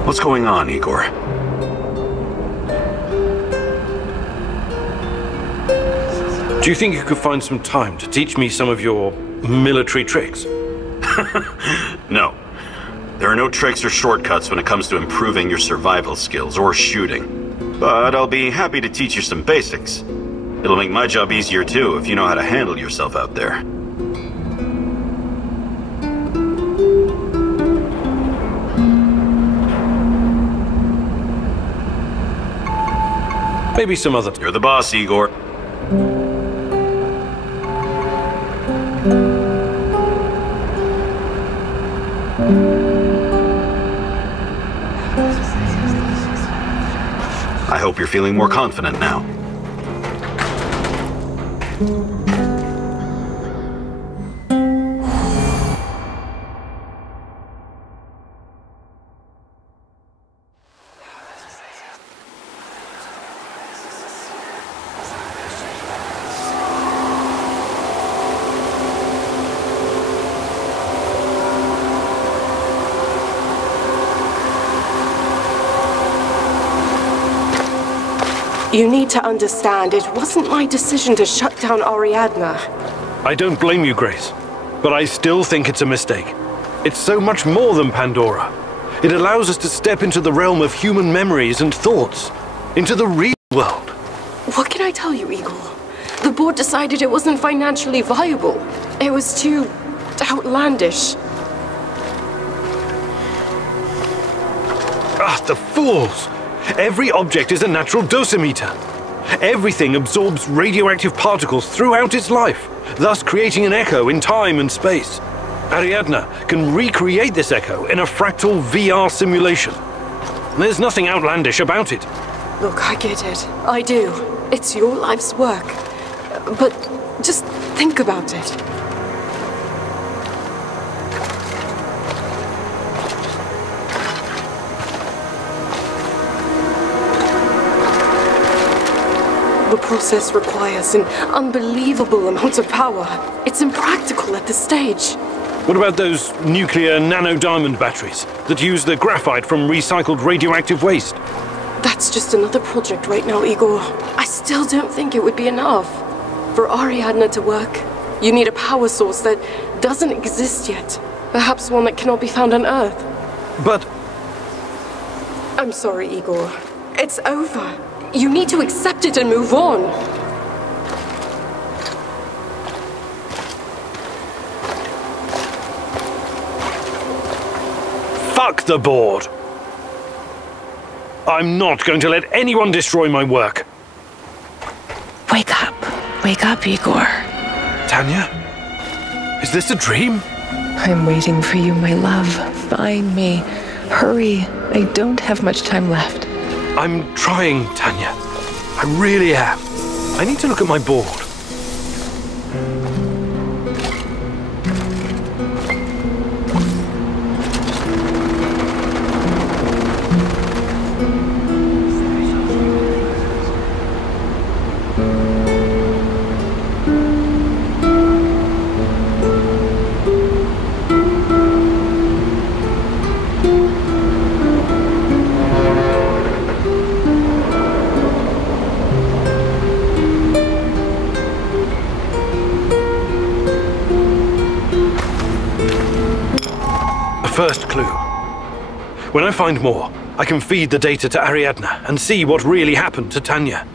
What's going on, Igor? Do you think you could find some time to teach me some of your military tricks? No. There are no tricks or shortcuts when it comes to improving your survival skills or shooting. But I'll be happy to teach you some basics. It'll make my job easier too if you know how to handle yourself out there. Maybe some other time. You're the boss, Igor. I hope you're feeling more confident now. You need to understand, it wasn't my decision to shut down Ariadna. I don't blame you, Grace, but I still think it's a mistake. It's so much more than Pandora. It allows us to step into the realm of human memories and thoughts, into the real world. What can I tell you, Igor? The board decided it wasn't financially viable. It was too outlandish. Ah, the fools! Every object is a natural dosimeter. Everything absorbs radioactive particles throughout its life, thus creating an echo in time and space. Ariadna can recreate this echo in a fractal VR simulation. There's nothing outlandish about it. Look, I get it. I do. It's your life's work. But just think about it. The process requires an unbelievable amount of power. It's impractical at this stage. What about those nuclear nano-diamond batteries that use the graphite from recycled radioactive waste? That's just another project right now, Igor. I still don't think it would be enough. For Ariadna to work, you need a power source that doesn't exist yet. Perhaps one that cannot be found on Earth. But... I'm sorry, Igor. It's over. You need to accept it and move on. Fuck the board! I'm not going to let anyone destroy my work. Wake up. Wake up, Igor. Tanya? Is this a dream? I'm waiting for you, my love. Find me. Hurry. I don't have much time left. I'm trying, Tanya. I really am. I need to look at my board. First clue. When I find more, I can feed the data to Ariadna and see what really happened to Tanya.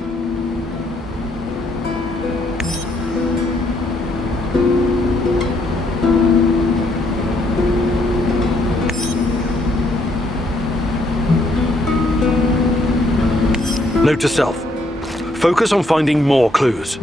Note to self. Focus on finding more clues.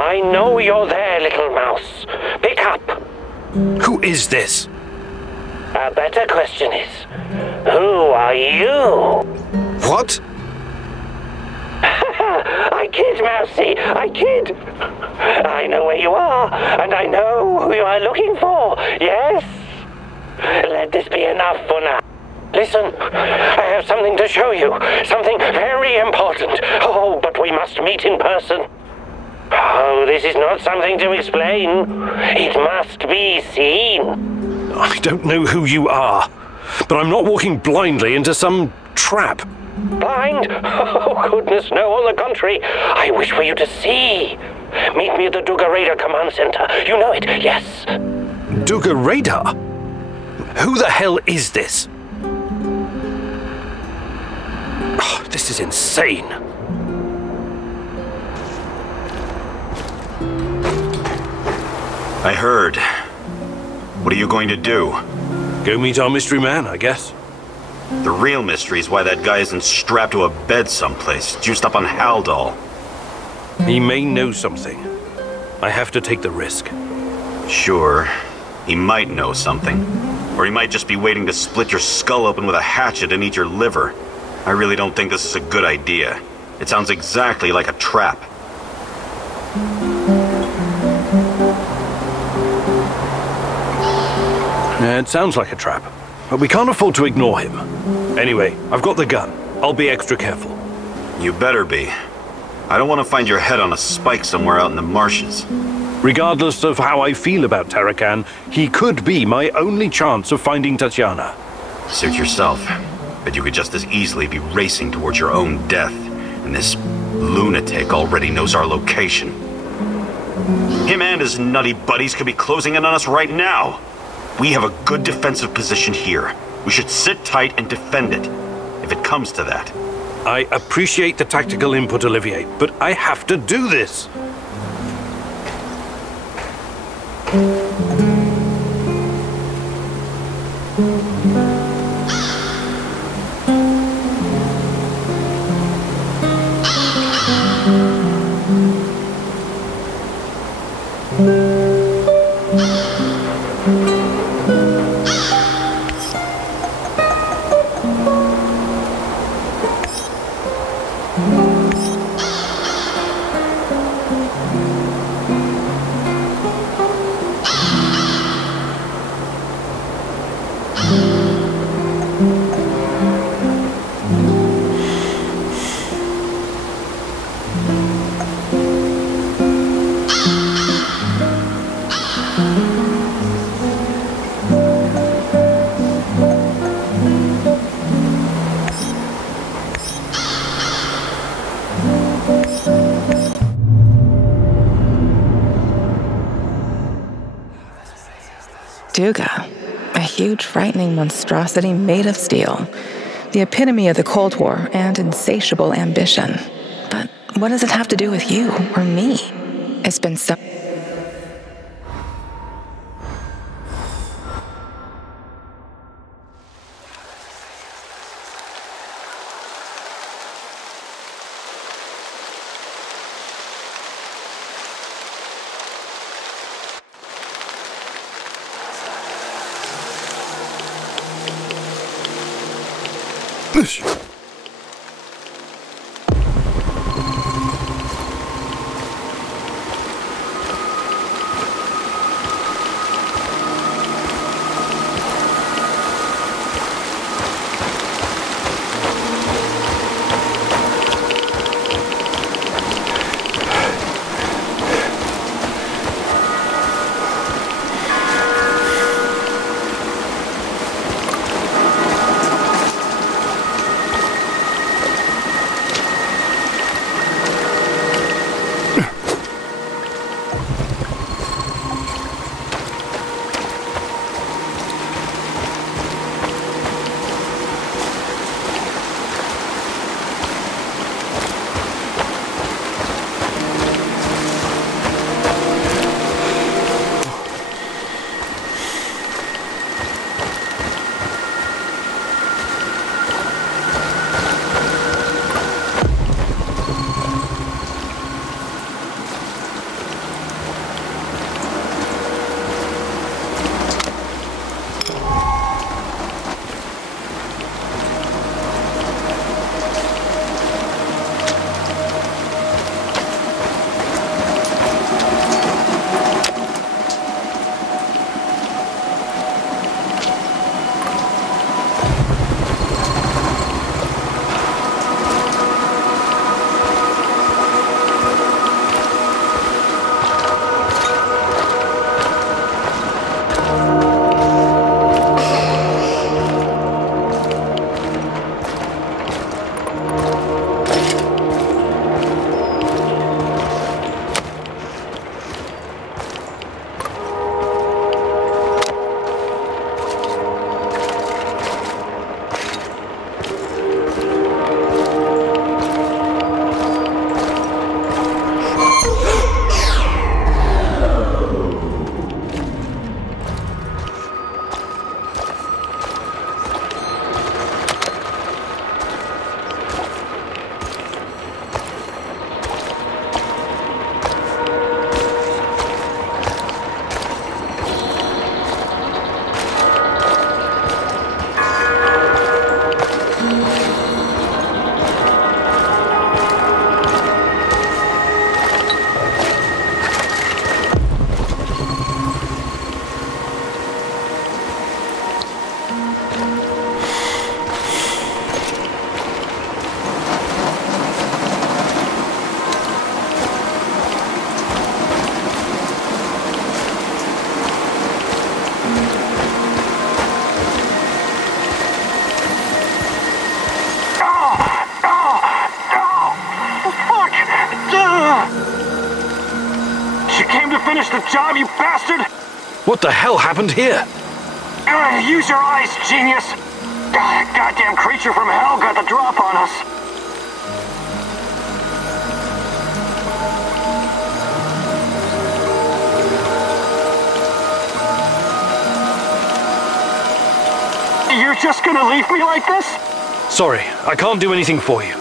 I know you're there, little mouse. Pick up. Who is this? A better question is, who are you? What? I kid, Mousy, I kid. I know where you are, and I know who you are looking for, yes? Let this be enough for now. Listen, I have something to show you, something very important. Oh, but we must meet in person. Oh, this is not something to explain. It must be seen. I don't know who you are, but I'm not walking blindly into some trap. Blind? Oh, goodness, no, on the contrary. I wish for you to see. Meet me at the Duga Radar Command Center. You know it, yes. Duga Radar? Who the hell is this? Oh, this is insane. I heard. What are you going to do? Go meet our mystery man, I guess. The real mystery is why that guy isn't strapped to a bed someplace, juiced up on Haldol. He may know something. I have to take the risk. Sure. He might know something. Or he might just be waiting to split your skull open with a hatchet and eat your liver. I really don't think this is a good idea. It sounds exactly like a trap. It sounds like a trap, but we can't afford to ignore him. Anyway, I've got the gun. I'll be extra careful. You better be. I don't want to find your head on a spike somewhere out in the marshes. Regardless of how I feel about Tarakan, he could be my only chance of finding Tatiana. Suit yourself. But you could just as easily be racing towards your own death, and this lunatic already knows our location. Him and his nutty buddies could be closing in on us right now. We have a good defensive position here. We should sit tight and defend it, if it comes to that. I appreciate the tactical input, Olivier, but I have to do this. Duga, a huge, frightening monstrosity made of steel. The epitome of the Cold War and insatiable ambition. But what does it have to do with you or me? It's been so... to finish the job, you bastard? What the hell happened here? Use your eyes, genius! That goddamn creature from hell got the drop on us. You're just gonna leave me like this? Sorry, I can't do anything for you.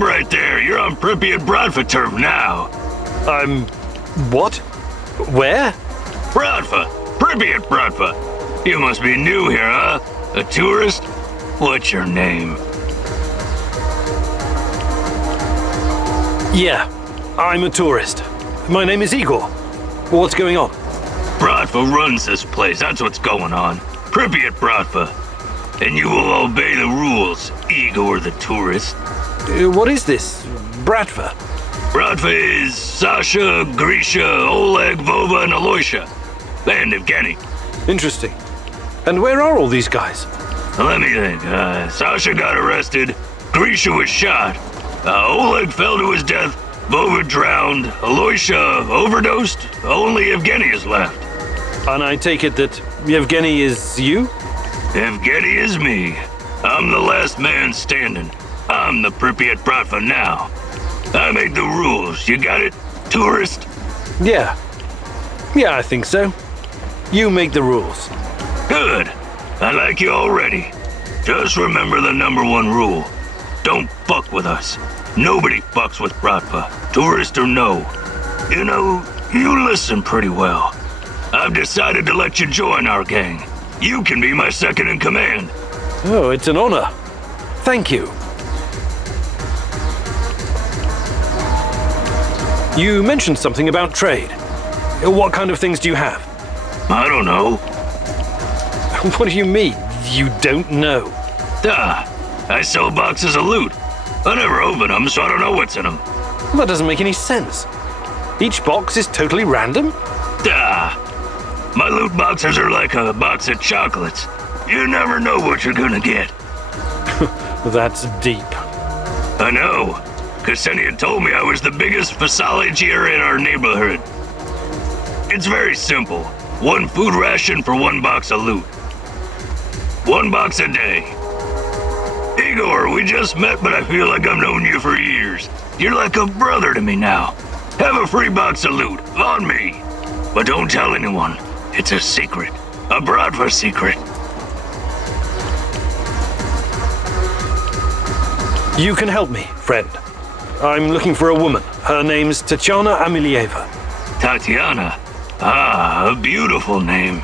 Right there, you're on Pripyat Bratva turf now. I'm... what? Where? Bratva! Pripyat Bratva! You must be new here, huh? A tourist? What's your name? Yeah, I'm a tourist. My name is Igor. What's going on? Bratva runs this place, that's what's going on. Pripyat Bratva. And you will obey the rules, Igor the tourist. What is this? Bratva? Bratva is Sasha, Grisha, Oleg, Vova, and Aloysia. And Evgeny. Interesting. And where are all these guys? Let me think. Sasha got arrested. Grisha was shot. Oleg fell to his death. Vova drowned. Aloysia overdosed. Only Evgeny is left. And I take it that Evgeny is you? Evgeny is me. I'm the last man standing. I'm the Pripyat Bratva now. I make the rules. You got it, tourist? Yeah. Yeah, I think so. You make the rules. Good. I like you already. Just remember the #1 rule. Don't fuck with us. Nobody fucks with Bratva, tourist or no. You know, you listen pretty well. I've decided to let you join our gang. You can be my second in command. Oh, it's an honor. Thank you. You mentioned something about trade. What kind of things do you have? I don't know. What do you mean, you don't know? I sell boxes of loot. I never open them, so I don't know what's in them. That doesn't make any sense. Each box is totally random? My loot boxes are like a box of chocolates. You never know what you're gonna get. That's deep. I know. Ksenia told me I was the biggest fasolagier in our neighborhood. It's very simple. 1 food ration for 1 box of loot. 1 box a day. Igor, we just met, but I feel like I've known you for years. You're like a brother to me now. Have a free box of loot, on me. But don't tell anyone. It's a secret. A Bratva secret. You can help me, friend. I'm looking for a woman. Her name's Tatiana Amelieva. Tatiana? Ah, a beautiful name.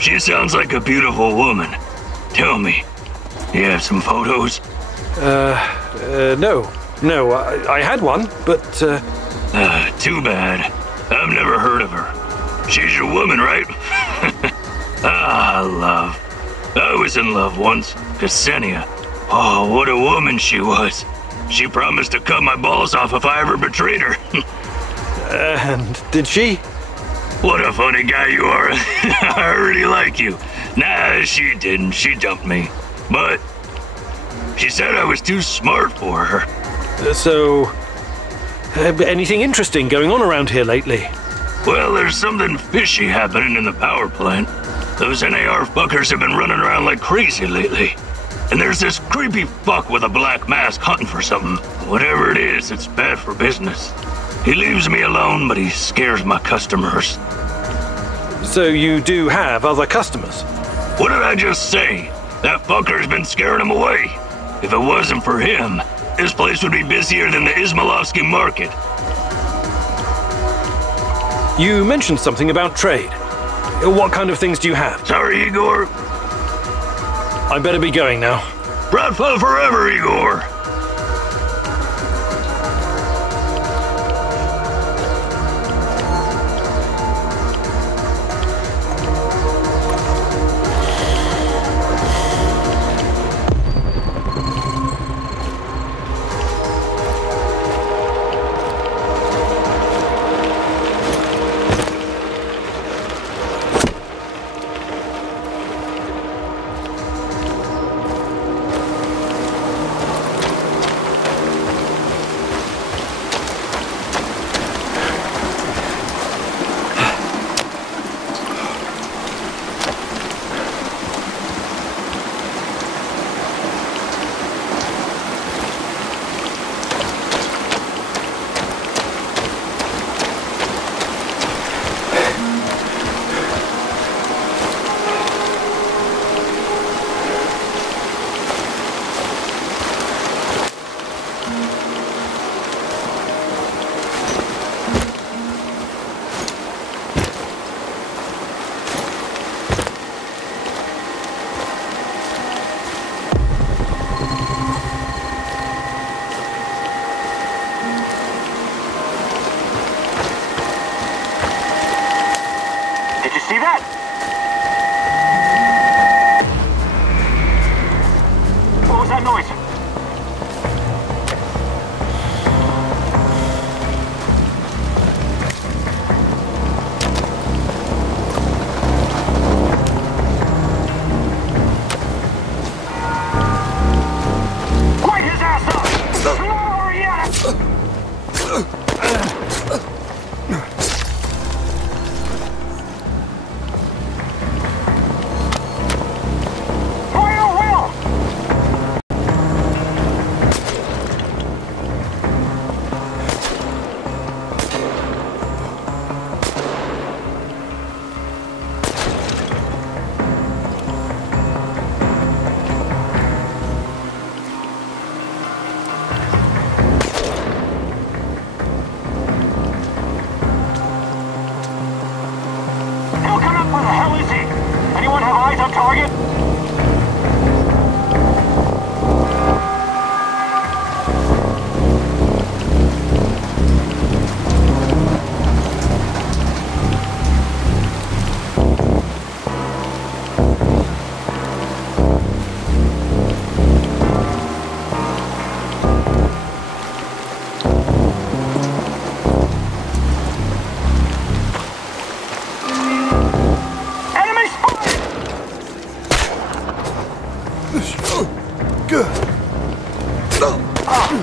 She sounds like a beautiful woman. Tell me, you have some photos? No. No, I had one, but, too bad. I've never heard of her. She's your woman, right? Ah, love. I was in love once. Ksenia. Oh, what a woman she was. She promised to cut my balls off if I ever betrayed her. And did she? What a funny guy you are. I really like you. Nah, she didn't. She dumped me. But she said I was too smart for her. Anything interesting going on around here lately? Well, there's something fishy happening in the power plant. Those NAR fuckers have been running around like crazy lately. And there's this creepy fuck with a black mask hunting for something. Whatever it is, it's bad for business. He leaves me alone, but he scares my customers. So you do have other customers? What did I just say? That fucker's been scaring them away. If it wasn't for him, this place would be busier than the Izmailovsky market. You mentioned something about trade. What kind of things do you have? Sorry, Igor. I better be going now. Bratva forever, Igor!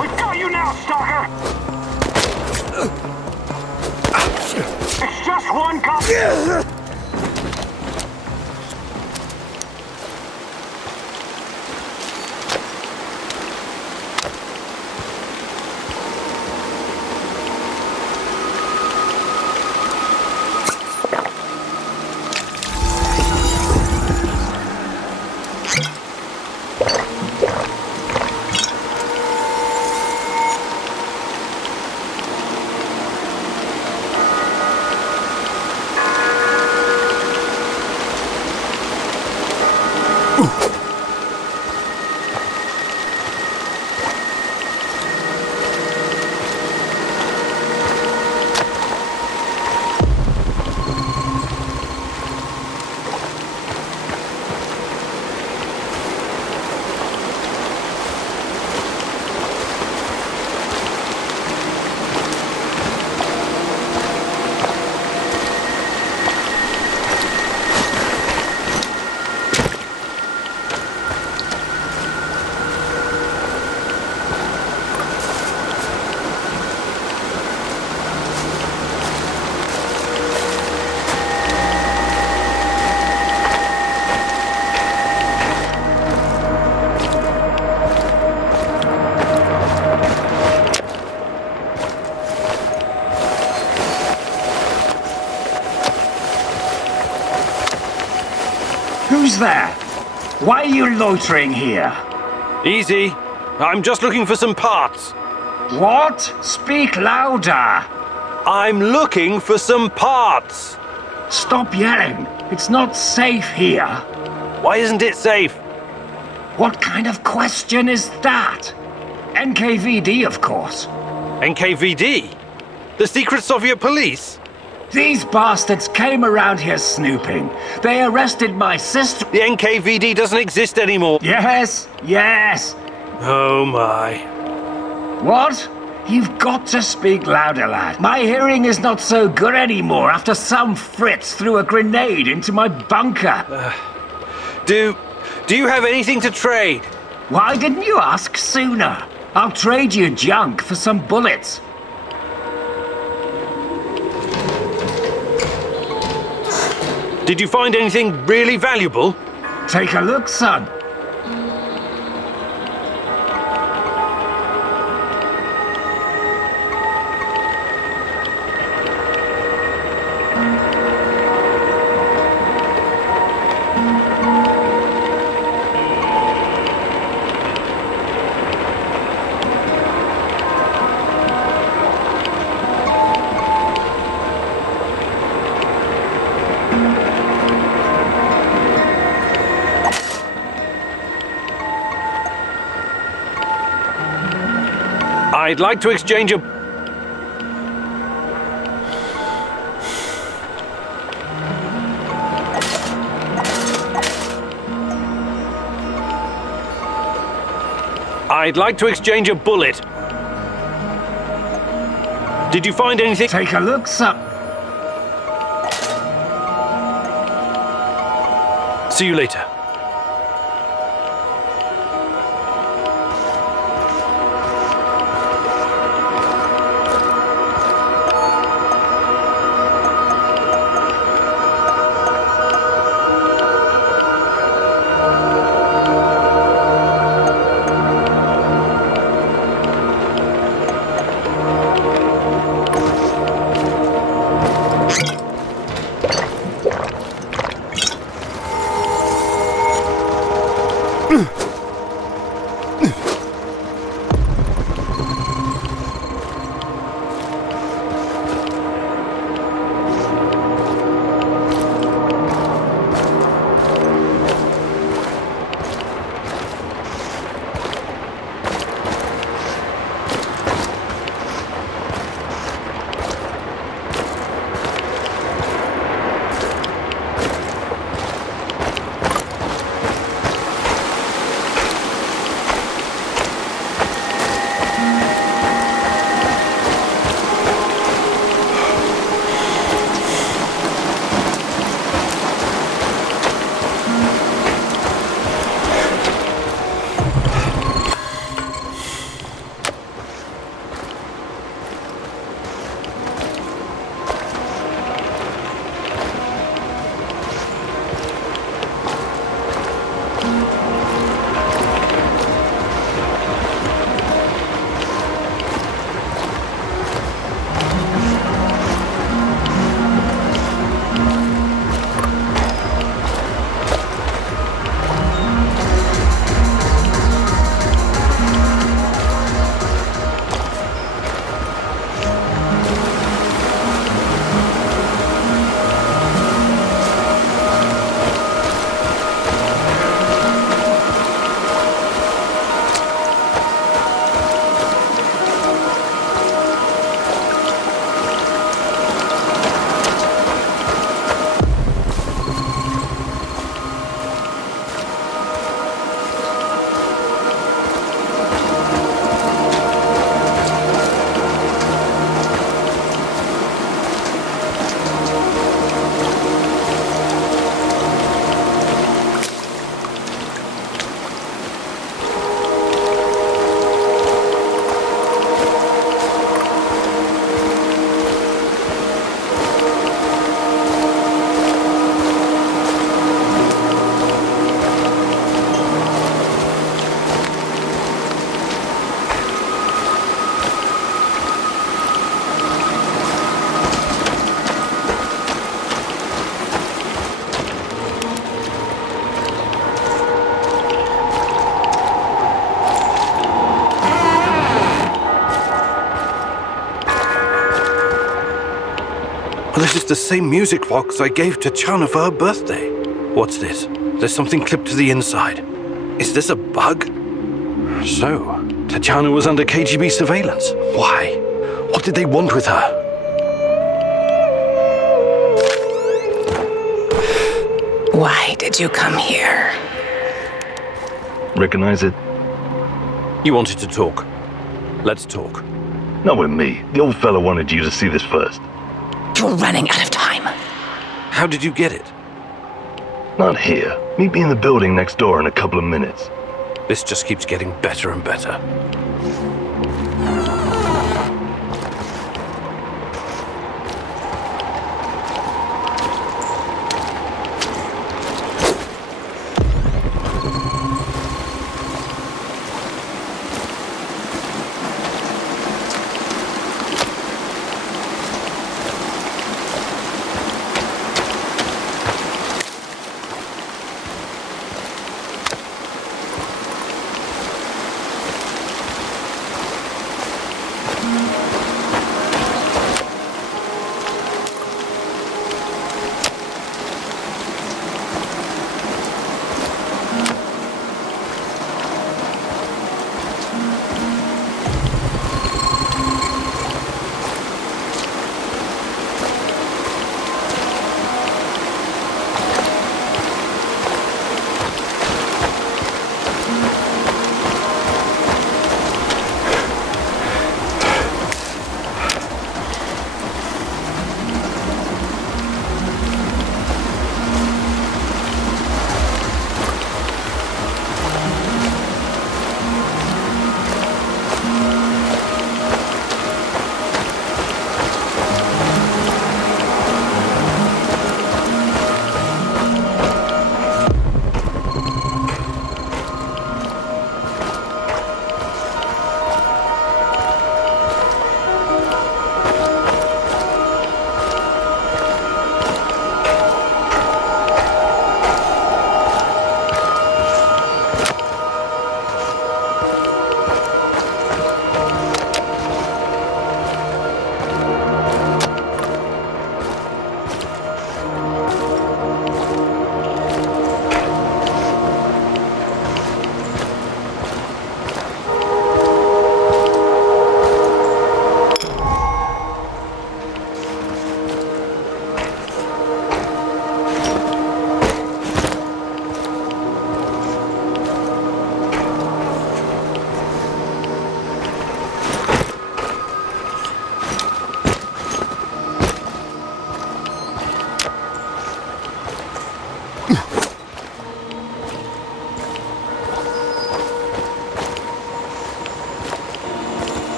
We've got you now, stalker! It's just one cop. Who's there? Why are you loitering here? Easy. I'm just looking for some parts. What? Speak louder. I'm looking for some parts. Stop yelling. It's not safe here. Why isn't it safe? What kind of question is that? NKVD, of course. NKVD? The secret Soviet police? These bastards came around here snooping. They arrested my sister. The NKVD doesn't exist anymore. Yes, yes. Oh my. What? You've got to speak louder, lad. My hearing is not so good anymore after some Fritz threw a grenade into my bunker. Do you have anything to trade? Why didn't you ask sooner? I'll trade you junk for some bullets. Did you find anything really valuable? Take a look, son. I'd like to exchange a... I'd like to exchange a bullet. Did you find anything? Take a look, son. See you later. the same music box I gave to Chana for her birthday. What's this? There's something clipped to the inside. Is this a bug? So, Tatjana was under KGB surveillance. Why? What did they want with her? Why did you come here? Recognize it? You wanted to talk. Let's talk. Not with me. The old fella wanted you to see this first. You're running out of time. How did you get it? Not here. Meet me in the building next door in a couple of minutes. This just keeps getting better and better.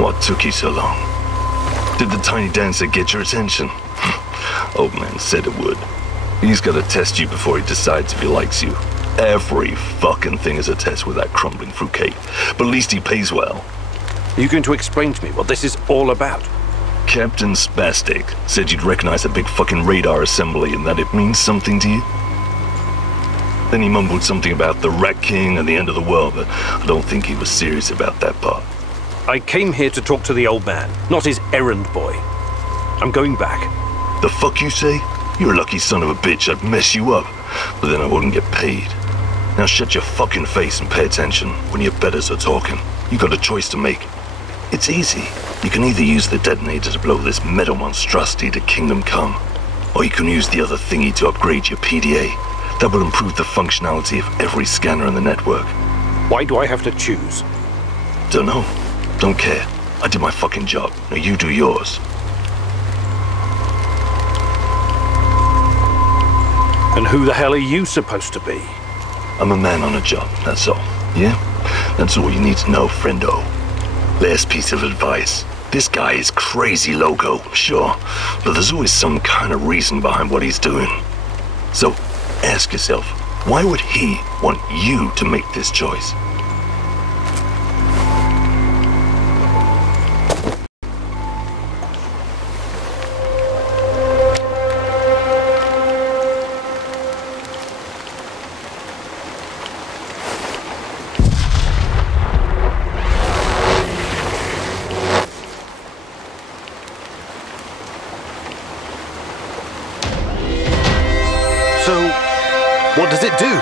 What took you so long? Did the tiny dancer get your attention? Old man said it would. He's gotta test you before he decides if he likes you. Every fucking thing is a test with that crumbling fruitcake. But at least he pays well. Are you going to explain to me what this is all about? Captain Spastic said you'd recognize a big fucking radar assembly and that it means something to you. Then he mumbled something about the Rat King and the end of the world, but I don't think he was serious about that part. I came here to talk to the old man, not his errand boy. I'm going back. The fuck you say? You're a lucky son of a bitch. I'd mess you up, but then I wouldn't get paid. Now shut your fucking face and pay attention when your betters are talking. You got a choice to make. It's easy. You can either use the detonator to blow this metal monstrosity to Kingdom Come, or you can use the other thingy to upgrade your PDA. That will improve the functionality of every scanner in the network. Why do I have to choose? Don't know. Don't care. I did my fucking job. Now you do yours. And who the hell are you supposed to be? I'm a man on a job, that's all. Yeah? That's all you need to know, friendo. Last piece of advice. This guy is crazy loco, sure, but there's always some kind of reason behind what he's doing. So, ask yourself, why would he want you to make this choice? What does it do?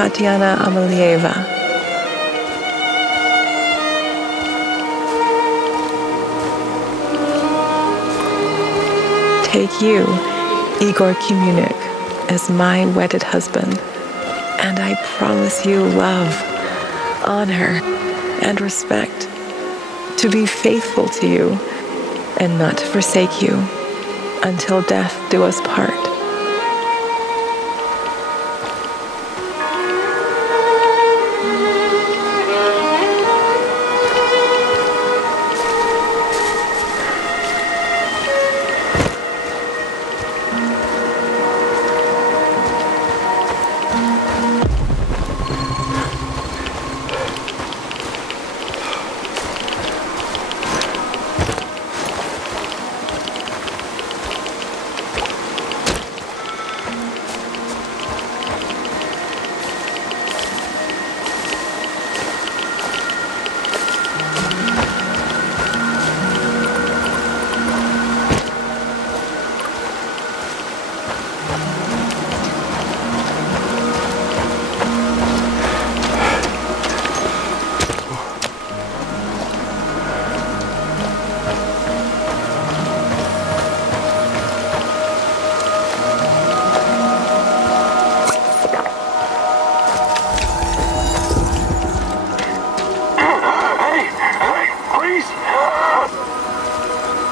Tatiana Amelieva. Take you, Igor Kimunik, as my wedded husband, and I promise you love, honor, and respect, to be faithful to you, and not to forsake you, until death do us part.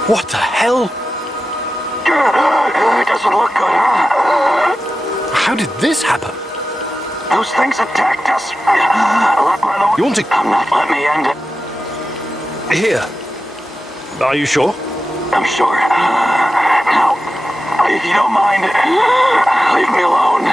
What the hell? It doesn't look good, huh? How did this happen? Those things attacked us. You want to... I'm not letting me end it. Here. Are you sure? I'm sure. Now, if you don't mind, leave me alone.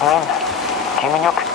his name? Kiminyuk?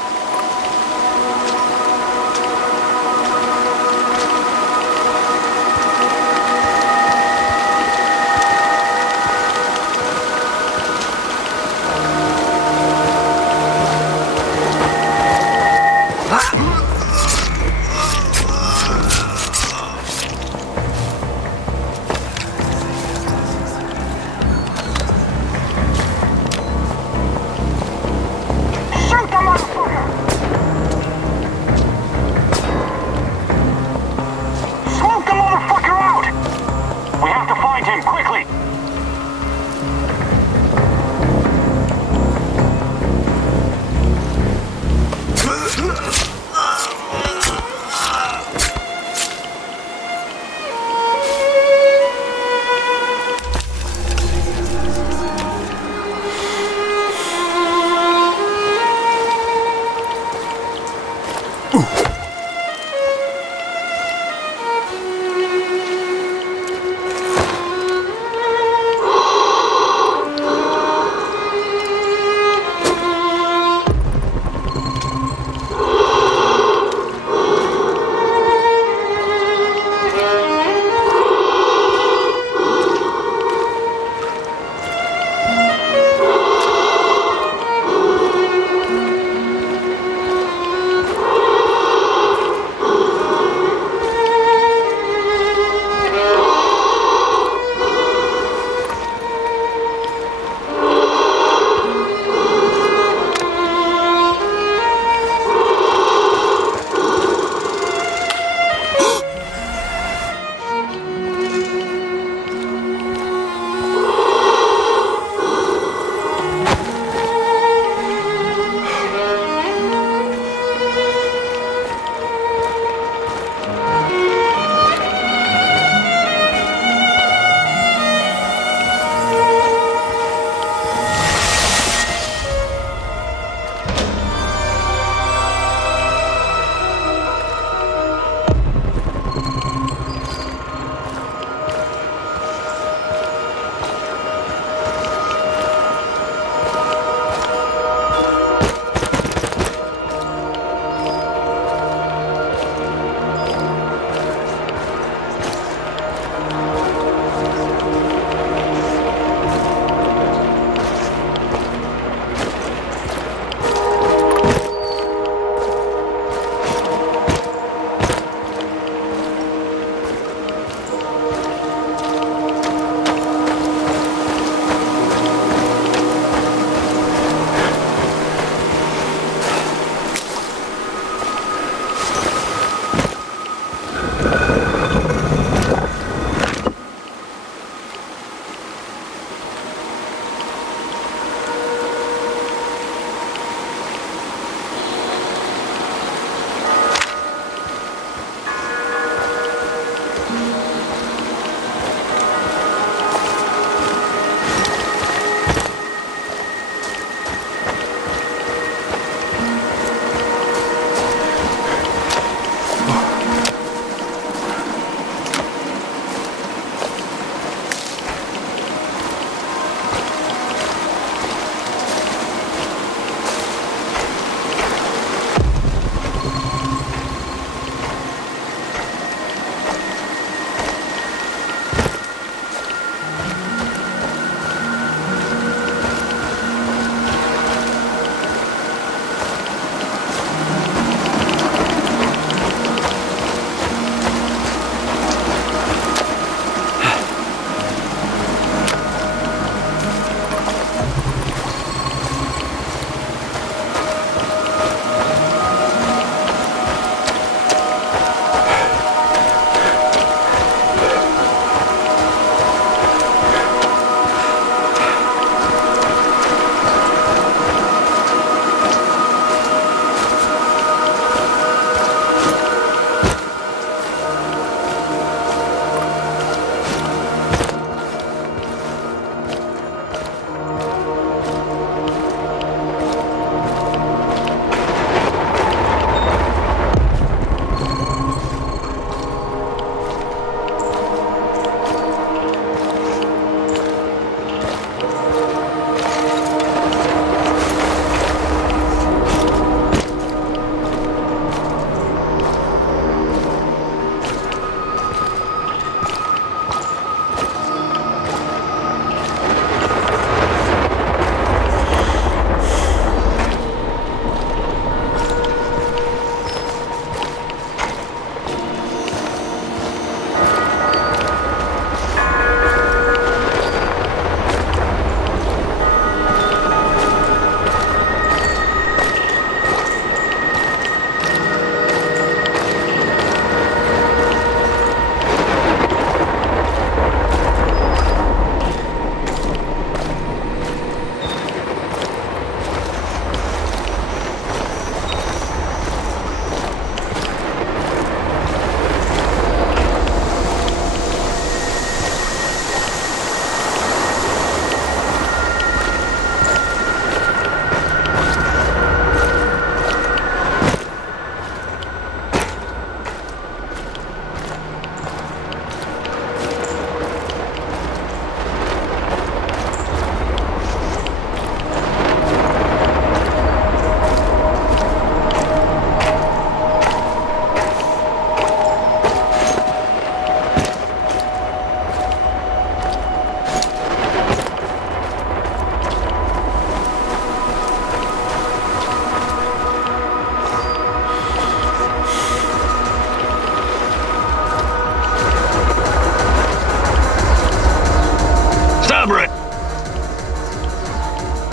Elaborate.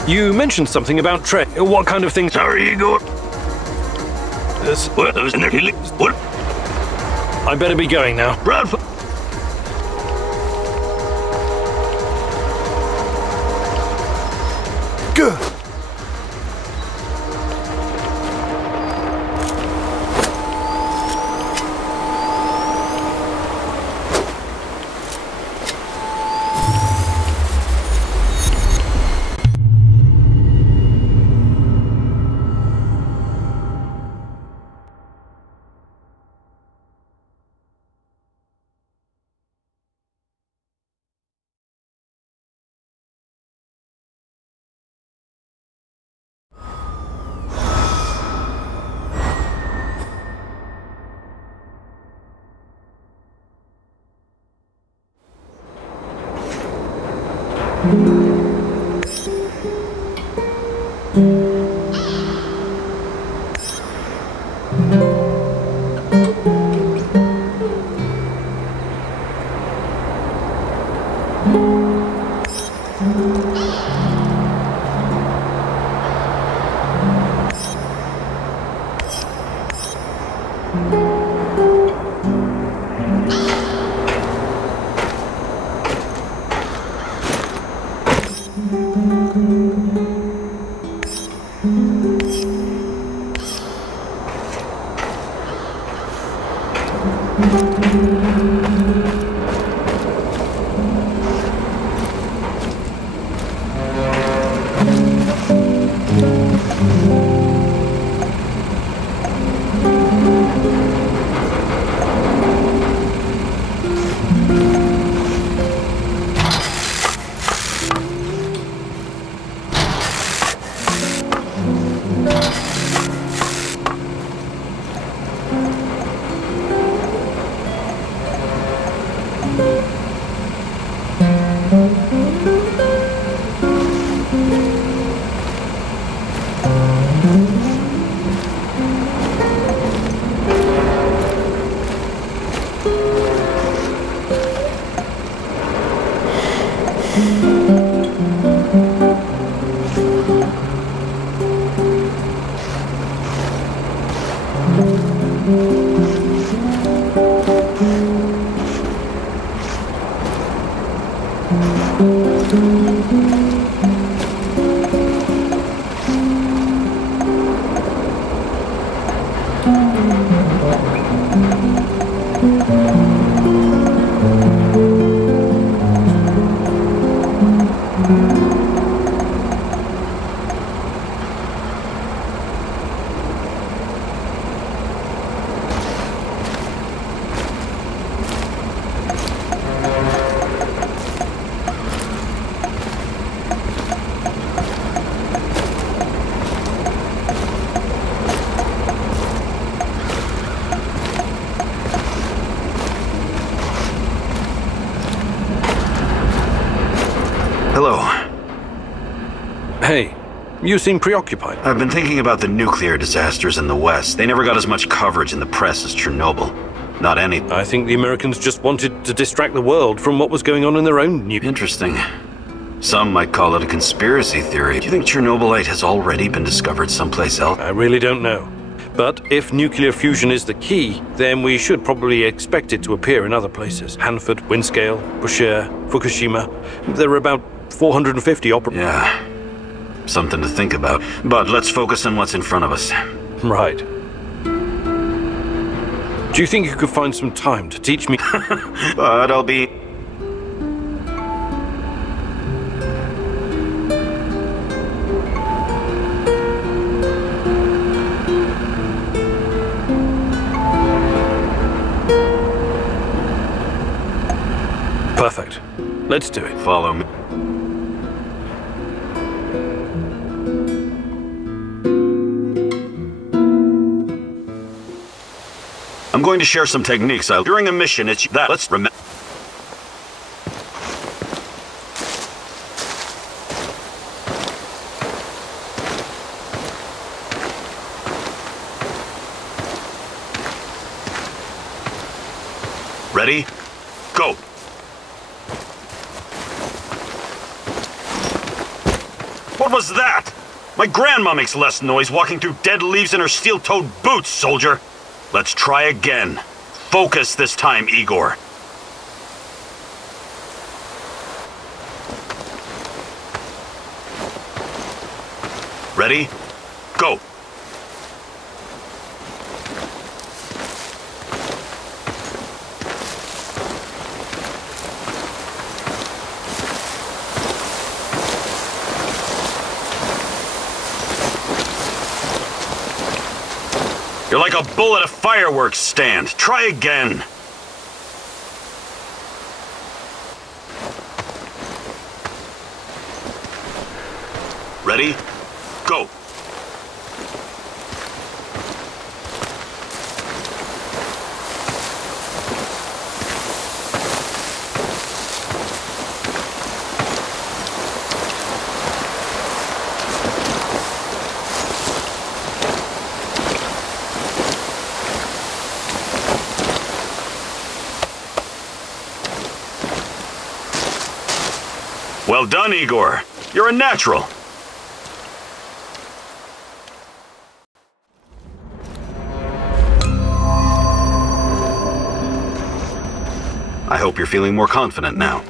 You mentioned something about Trey. What kind of things? Sorry, Igor. What? What? I better be going now. Bradford. Good. Hey, you seem preoccupied. I've been thinking about the nuclear disasters in the West. They never got as much coverage in the press as Chernobyl. Not any. I think the Americans just wanted to distract the world from what was going on in their own nuclear. Interesting. Some might call it a conspiracy theory. Do you think Chernobylite has already been discovered someplace else? I really don't know. But if nuclear fusion is the key, then we should probably expect it to appear in other places. Hanford, Windscale, Bushehr, Fukushima. There are about 450 Yeah. Something to think about. But let's focus on what's in front of us. Right. Do you think you could find some time to teach me? But I'll be... Perfect. Let's do it. Follow me. I'm going to share some techniques. During a mission, it's that. Let's remember. Ready? Go. What was that? My grandma makes less noise walking through dead leaves in her steel-toed boots, soldier. Let's try again. Focus this time, Igor. Ready? Go! You're like a bull at a fireworks stand. Try again. Ready? Go. Well done, Igor. You're a natural. I hope you're feeling more confident now.